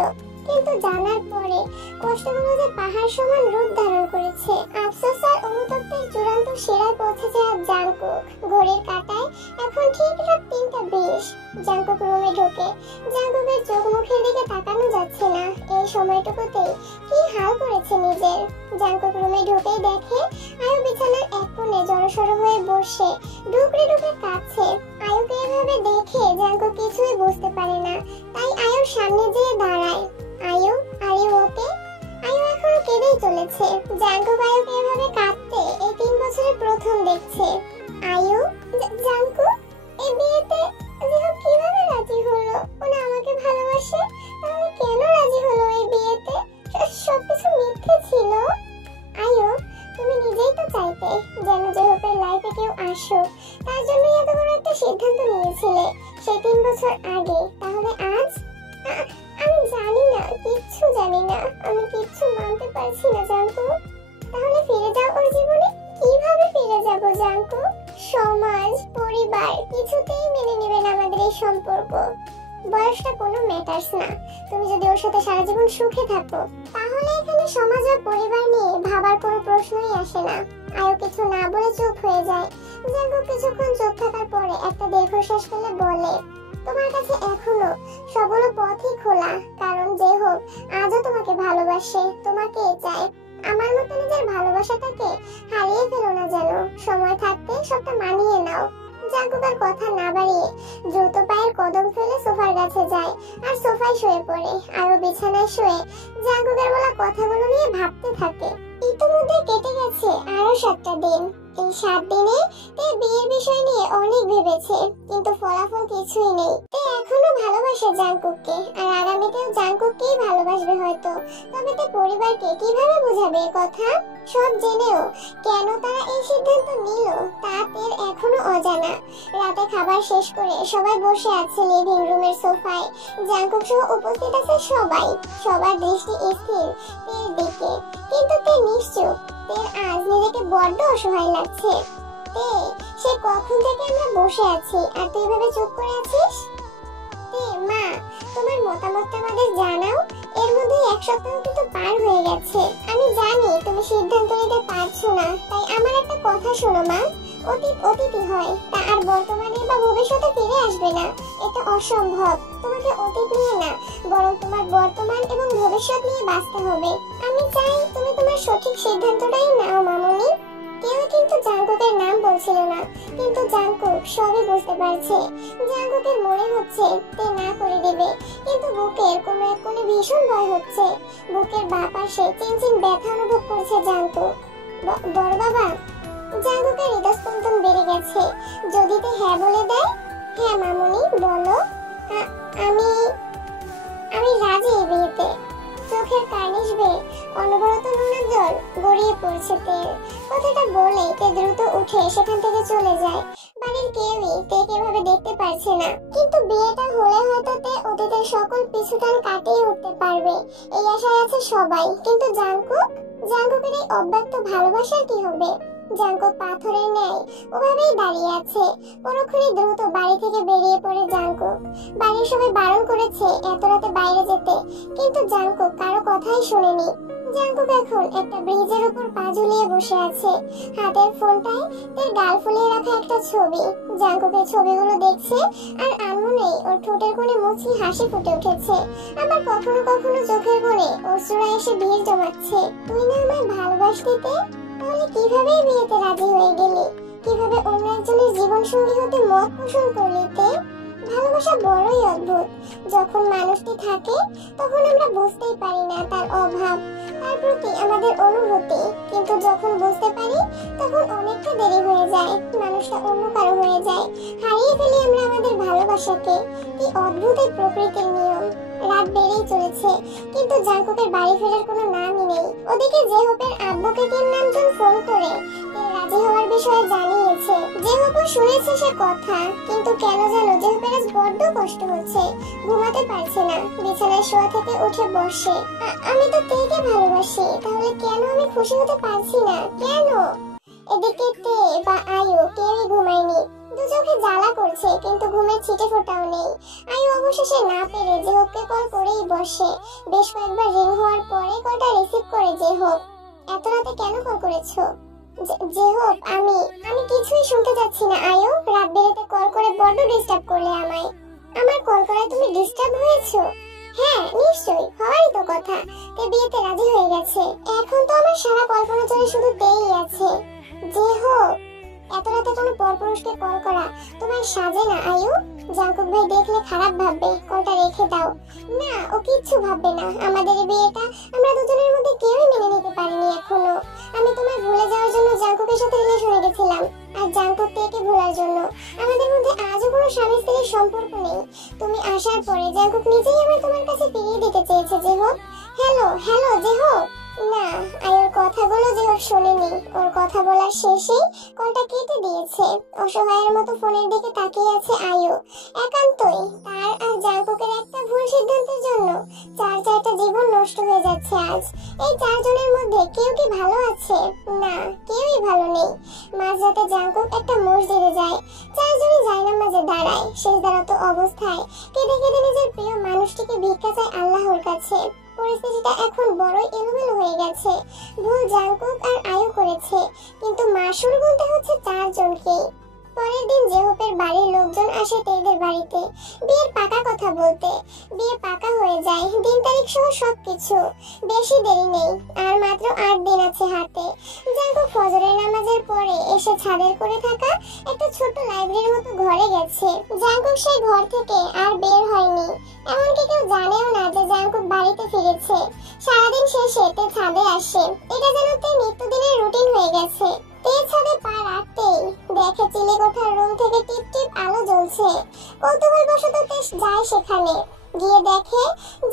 কিন্তু জানার পরে কষ্টগুলো যে পাহাড় সমান রূপ ধারণ করেছে। আফসোস আর অনুতপ্তের চূড়ান্ত শিরায় পৌঁছেছে আজ জাংকুক। ঘড়ির কাঁটায় এখন ঠিক রাত 3:20। জাংকুক রুমে ঢোকে। জাংকুকের চোখ মুখের দিকে তাকানো যাচ্ছে না। এই সময়টুকুতেই কি হাল করেছে নিজের। জাংকুক রুমে ঢুকেই দেখে আয়ু বিছানার এক কোণে জড়সড় হয়ে বসে ডুকরে ডুকরে কাঁদছে। আয়ুকে এভাবে দেখে জাংকুক কিছুই বুঝতে পারে না, তাই আয়ুর সামনে যেয়ে দাঁড়ায়। আয়ু, আর ইউ ওকে? আয়ু এখনো কেঁদেই চলেছে। জাংকুক আয়ুকে এভাবে কাঁদতে এই 3 বছরে প্রথম দেখছে। আয়ু, জাংকুক এই বিয়েতে জিহো কিভাবে রাজি হলো? ও না আমাকে ভালোবাসে, তাহলে কেন রাজি হলো এই বিয়েতে? সবকিছু মিথ্যে ছিল। আয়ু, তুমি নিজেই তো চাইতে যেন জেহপের লাইফে কেউ আসুক, তার জন্যই এত বড় একটা সিদ্ধান্ত নিয়েছিলে সেই 3 বছর আগে। তাহলে আজ? আমি জানি না, কিচ্ছু জানি না, আমি কিচ্ছু মানতে পারছি না জাংকুক। তাহলে ফিরে যাও ওর জীবনে। কিভাবে ফিরে যাব জাংকুক? সমাজ, পরিবার কিছুতেই মেনে নেবে না আমাদের এই সম্পর্ক। বয়সটা কোনো ম্যাটারস না। তুমি যদি ওর সাথে সারা জীবন সুখে থাকো, তাহলে এখানে সমাজ আর পরিবার নিয়ে ভাবার কোনো প্রশ্নই আসে না। আয়ু কিছু না বলে চুপ হয়ে যায়। জাংকুক কিছুক্ষণ চুপ থাকার পরে একটা দীর্ঘশ্বাস ফেলে বলে, তোমার কাছে এখনো সবগুলো পথই খোলা, কারণ যে হোক আজও তোমাকে ভালোবাসে, তোমাকে চায়। আমার মতো নিজের ভালোবাসাটাকে হারিয়ে ফেলো না যেন। সময় থাকতে সবটা মানিয়ে নাও। জাংকুকের কথা না বাড়িয়ে দ্রুত পায়ের কদম ফেলে সোফার কাছে যায় আর সোফায় শুয়ে পড়ে। আরো বিছানায় শুয়ে জাংকুকের বলা কথাগুলো নিয়ে ভাবতে থাকে। ইতিমধ্যে কেটে গেছে আরো 7টা দিন। এই 7 দিনে তে বিয়ের বিষয় নিয়ে অনেক ভেবেছে, কিন্তু ফলাফল কিছুই নেই। তে এখনো ভালোবাসে জাংকুককে, আর আগামীতেও জাংকুককেই ভালোবাসবে হয়তো। তবে তে পরিবারকে কিভাবে বোঝাবে এই কথা? সব জেনেও কেন তারা এই সিদ্ধান্ত নিল তা তের এখনো অজানা। রাতে খাবার শেষ করে সবাই বসে আছে লিভিং রুমের সোফায়। জাংকুক সহ উপস্থিত আছে সবাই। সবার দৃষ্টি স্থির তের দিকে, কিন্তু তে নিশ্চুপ। তের আজ নিজেকে বড্ড অসহায় লাগছে। তে, সে কখন থেকে আমরা বসে আছি আর তুই এভাবে চুপ করে আছিস? তে, মা, তোমার মতামতটা আমাদের জানাও। এর মধ্যে 1 সপ্তাহ কিন্তু পার হয়ে গেছে। আমি জানি তুমি সিদ্ধান্ত নিতে পারছো না, তাই আমার একটা কথা শোনো মা। অতীত অতীতই হয়, তা আর বর্তমানে বা ভবিষ্যতে ফিরে আসবে না। এটা অসম্ভব। তোমাকে অতীত নিয়ে না, বরং তোমার বর্তমান এবং ভবিষ্যৎ নিয়ে বাঁচতে হবে। আমি চাই তুমি তোমার সঠিক সিদ্ধান্তটাই নাও মামুনি। কেউ কিন্তু জাংকুকের নাম বলছিল না, কিন্তু জাংকুক সবই বুঝতে পারছে। জাংকুকের মনে হচ্ছে তে না করে দিবে, কিন্তু বুকের কোনো এক কোণে ভীষণ ভয় হচ্ছে। বুকের বাঁ পাশে চিনচিন ব্যথা অনুভব করছে জাংকুক। বড় বাবা, জাংকুকের হৃদস্পন্দন বেড়ে গেছে। যদি তে হ্যাঁ বলে দেয়? হ্যাঁ মামুনি, বলো। আমি রাজি এই বিয়েতে। চোখের কার্নিশ বেয়ে অনবরত নোনা জল গড়িয়ে পড়ছে তের। কথাটা বলে তে দ্রুত উঠে সেখান থেকে চলে যায়। বাড়ির কেউই তেকে এভাবে দেখতে পারছে না, কিন্তু বিয়েটা হলে হয়তো তে অতীতের সকল পিছুটান কাটিয়ে উঠতে পারবে, এই আশায় আছে সবাই। কিন্তু জাংকুকের এই অব্যক্ত ভালোবাসার কি হবে? জাংকুক পাথরের ন্যায় ওভাবেই দাঁড়িয়ে আছে। পরক্ষণে দ্রুত বাড়ি থেকে বেরিয়ে পড়ে জাংকুক। বাড়ির সবাই বারণ করেছে এত রাতে বাইরে যেতে, কিন্তু জাংকুক কারো কথাই শোনেনি। জাংকুক এখন একটা ব্রিজের উপর পা ঝুলিয়ে বসে আছে। হাতের ফোনটায় তার গাল ফুলিয়ে রাখা একটা ছবি। জাংকুকের ছবিগুলো দেখছে আর আনমনেই ওর ঠোঁটের কোণে মুচকি হাসি ফুটে উঠেছে। আবার কখনো কখনো চোখের কোণে অশ্রুরা এসে ভিড় জমাচ্ছে। তুই না আমায় ভালোবাসতি তে? তাহলে কিভাবে বিয়েতে রাজি হয়ে গেলি? কিভাবে অন্য একজনের জীবন সঙ্গী হতে মত পোষণ করলি তে? ভালোবাসা বড়ই অদ্ভুত। যখন মানুষটি থাকে তখন আমরা বুঝতেই পারি না তার অভাব, তার প্রতি আমাদের অনুভূতি, কিন্তু যখন বুঝতে পারি তখন অনেকটা দেরি হয়ে যায়। মানুষটা অন্য কারো হয়ে যায়। হারিয়ে ফেলি আমরা আমাদের ভালোবাসাকে। কি অদ্ভুত এই প্রকৃতির নিয়ম। রাত বেড়েই চলেছে, কিন্তু জাংকুকের বাড়ি ফেরার কোনো নামই নেই। ওদিকে জেহপের আব্বুকে কিম নামজন ফোন করে রাজি হওয়ার বিষয়ে জানিয়েছে। জেহপও শুনেছে সে কথা, কিন্তু কেন যেন জেহপের আজ বড্ড কষ্ট হচ্ছে। ঘুমাতে পারছে না। বিছানায় শোয়া থেকে উঠে বসে। আমি তো তেকে ভালোবাসি, তাহলে কেন আমি খুশি হতে পারছি না? কেন? এদিকে তে বা আয়ু কেউই ঘুমায়নি। দু চোখে জ্বালা করছে কিন্তু ঘুমের ছিটে ফোটাও নেই। আয়ু অবশেষে না পেরে জেহবকে কল করেই বসে। বেশ কয়েকবার রিং হওয়ার পরে কলটা রিসিভ করে জেহব। এত রাতে কেন কল করেছো? জেহব আমি কিছুই শুনতে যাচ্ছি না আয়ু। রাত বেরাতে কল করে বড্ড ডিস্টার্ব করলে আমায়। আমার কল করায় তুমি ডিস্টার্ব হয়েছো? হ্যাঁ নিশ্চয়ই, হওয়ারই তো কথা। তে বিয়েতে রাজি হয়ে গেছে। এখন তো আমার সারা কল্পনা চলে শুধু তেই আছে। জেহব এত রাতে কোনো পরপুরুষকে কল করা তোমার সাজে না আয়ু। জাঙ্কুক ভাই দেখলে খারাপ ভাববে, কলটা রেখে দাও। না ও কিচ্ছু ভাববে না। আমাদের বিয়েটা আমরা দুজনের মধ্যে কেউই মেনে নিতে পারিনি এখনো। আমি তোমায় ভুলে যাওয়ার জন্য জাঙ্কুকের সাথে রিলেশনে গেছিলাম, আর জাঙ্কুক তেকে ভোলার জন্য। আমাদের মধ্যে আজও কোনো স্বামী স্ত্রীর সম্পর্ক নেই। তুমি আসার পরে জাঙ্কুক নিজেই আমায় তোমার কাছে ফিরিয়ে দিতে চেয়েছে জেহব। Hello hello জেহব। না আয়ুর কথাগুলো জেহব শোনেনি। ওর কথা বলার শেষেই কলটা কেটে দিয়েছে। অসহায়ের মতো ফোনের দিকে তাকিয়ে আছে আয়ু। একান্তই তার আর জাঙ্কুকের একটা ভুল সিদ্ধান্তের জন্য চারটা জীবন নষ্ট হয়ে যাচ্ছে আজ। এই চারজনের মধ্যে কেউ কি ভালো আছে? না কেউই ভালো নেই। মাঝরাতে জাঙ্কুক একটা মসজিদে যায়। চারজনই জায়নামাজে দাঁড়ায়। শেষদারত অবস্থায় কেঁদে কেঁদে নিজের প্রিয় মানুষটিকে ভিক্ষা চায় আল্লাহর কাছে। পরিস্থিতিটা এখন বড়ই এলোমেলো হয়ে গেছে। ভুল জাঙ্কুক আর আয়ু করেছে, কিন্তু মাসুল গুনতে হচ্ছে চারজনকেই। পরের দিন জেহবের বাড়ির লোকজন আসে তেদের বাড়িতে বিয়ের পাকা কথা বলতে। বিয়ে পাকা হয়ে যায়, দিন তারিখ সহ সবকিছু। বেশি দেরি নেই, আর মাত্র 8 দিন আছে হাতে। জাঙ্কুক ফজরের নামাজের পরে এসে ছাদের করে থাকা একটা ছোট লাইব্রেরির মতো ঘরে গেছে। জাঙ্কুক সেই ঘর থেকে আর বের হয়নি। এমনকি কেউ জানেও না যে জাঙ্কুক বাড়িতে ফিরেছে। সারাদিন শেষে তে ছাদে আসে। এটা যেন তে নিত্যদিনের রুটিন হয়ে গেছে। তে ছাদে পা রাখতেই দেখে চিলেকোঠার রুম থেকে টিপ টিপ আলো জ্বলছে। কৌতূহল বশত তে যায় সেখানে। গিয়ে দেখে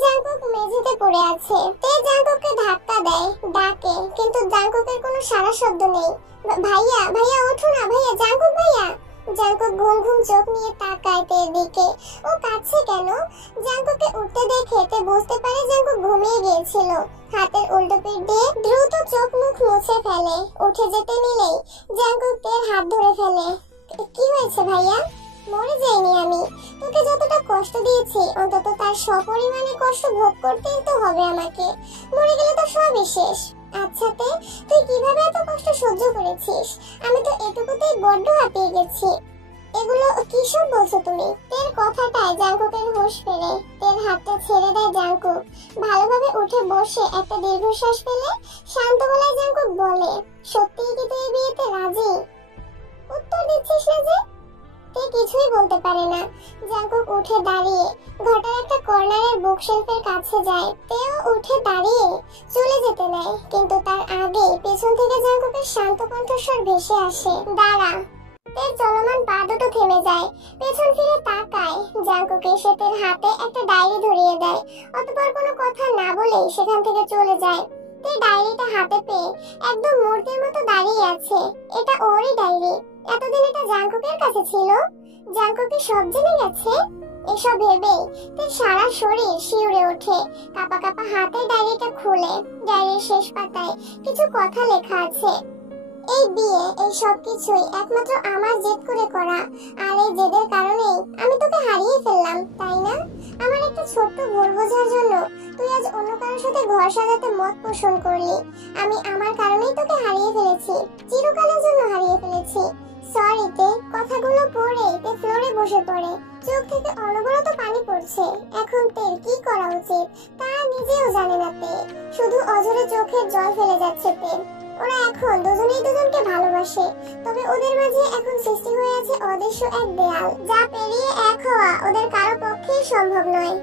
জাঙ্কুক মেঝেতে পড়ে আছে। তে জাঙ্কুককে ধাক্কা দেয়, ডাকে, কিন্তু জাঙ্কুকের কোনো সাড়া শব্দ নেই। ভাইয়া ভাইয়া ওঠো না ভাইয়া, জাঙ্কুক ভাইয়া। জাঙ্কুক ঘুম ঘুম চোখ নিয়ে তাকায় তের দিকে। ও কাঁদছে কেন? জাঙ্কুককে উঠতে দেখে তে বুঝতে পারে জাঙ্কুক ঘুমিয়ে গিয়েছিল। হাতের উল্টো পিঠ দিয়ে দ্রুত চোখ মুখ মুছে ফেলে। উঠে যেতে নিলেই জাঙ্কুক তের হাত ধরে ফেলে। কি হয়েছে ভাইয়া? মরে যাইনি আমি। তোকে যতটা কষ্ট দিয়েছি অন্তত তার সপরিমাণে কষ্ট ভোগ করতেই তো হবে আমাকে। মরে গেলে তো সবই শেষ। আচ্ছা তে তুই কিভাবে এত কষ্ট সহ্য করেছিস? আমি তো এটুকুতেই বড্ড হাঁপিয়ে গেছি। এগুলো কি সব বলছো তুমি? তের কথাটায় জাঙ্কুকের হুঁশ ফেরে। তের হাতটা ছেড়ে দেয় জাঙ্কুক। ভালোভাবে উঠে বসে একটা দীর্ঘশ্বাস ফেলে শান্ত গলায় জাঙ্কুক বলে, সত্যিই কি তুই এই বিয়েতে রাজি? উত্তর দিচ্ছিস না যে? তে কিছুই বলতে পারে না। জাঙ্কুক উঠে দাঁড়িয়ে ঘরটার একটা কর্নারের বুকশেলফের কাছে যায়। তেও উঠে দাঁড়িয়ে চলে যেতে নেয়, কিন্তু তার আগেই পেছন থেকে জাঙ্কুকের শান্ত কণ্ঠস্বর ভেসে আসে, দাঁড়া। তের চলমান পা দুটো থেমে যায়। পেছন ফিরে তাকায়। জাঙ্কুক এসে তের হাতে একটা ডায়েরি ধরিয়ে দেয়। অতঃপর কোনো কথা না বলেই সেখান থেকে চলে যায়। তে ডায়েরিটা হাতে পেয়ে একদম মূর্তির মতো দাঁড়িয়ে আছে। এটা ওরই ডায়েরি। এতদিন এটা জাঙ্কুকের কাছে ছিল। জাঙ্কুক কি সব জেনে গেছে? এসব ভেবেই তার সারা শরীর শিউরে ওঠে। কাঁপা কাঁপা হাতে ডায়েরিটা খুলে ডায়েরির শেষ পাতায় কিছু কথা লেখা আছে। এই বিয়ে, এই সব কিছুই একমাত্র আমার জেদ করে করা। আর এই জেদের কারণেই আমি তোকে হারিয়ে ফেললাম, তাই না? আমার একটা ছোট্ট ভুল বোঝার জন্য তুই আজ অন্য কারোর সাথে ঘর সাজাতে মত পোষণ করলি। আমি আমার কারণেই তোকে হারিয়ে ফেলেছি, চিরকালের জন্য হারিয়ে ফেলেছি। সরি তে। কথাগুলো পড়ে তে ফ্লোরে বসে পড়ে। চোখ থেকে অনবরত পানি পড়ছে। এখন তের কি করা উচিত তা নিজেও জানে না তে। শুধু অঝরে চোখের জল ফেলে যাচ্ছে তে। ওরা এখন দুজনেই দুজনকে ভালোবাসে, তবে ওদের মাঝে এখন সৃষ্টি হয়ে আছে অদৃশ্য এক দেয়াল, যা পেরিয়ে এক হওয়া ওদের কারো পক্ষেই সম্ভব নয়।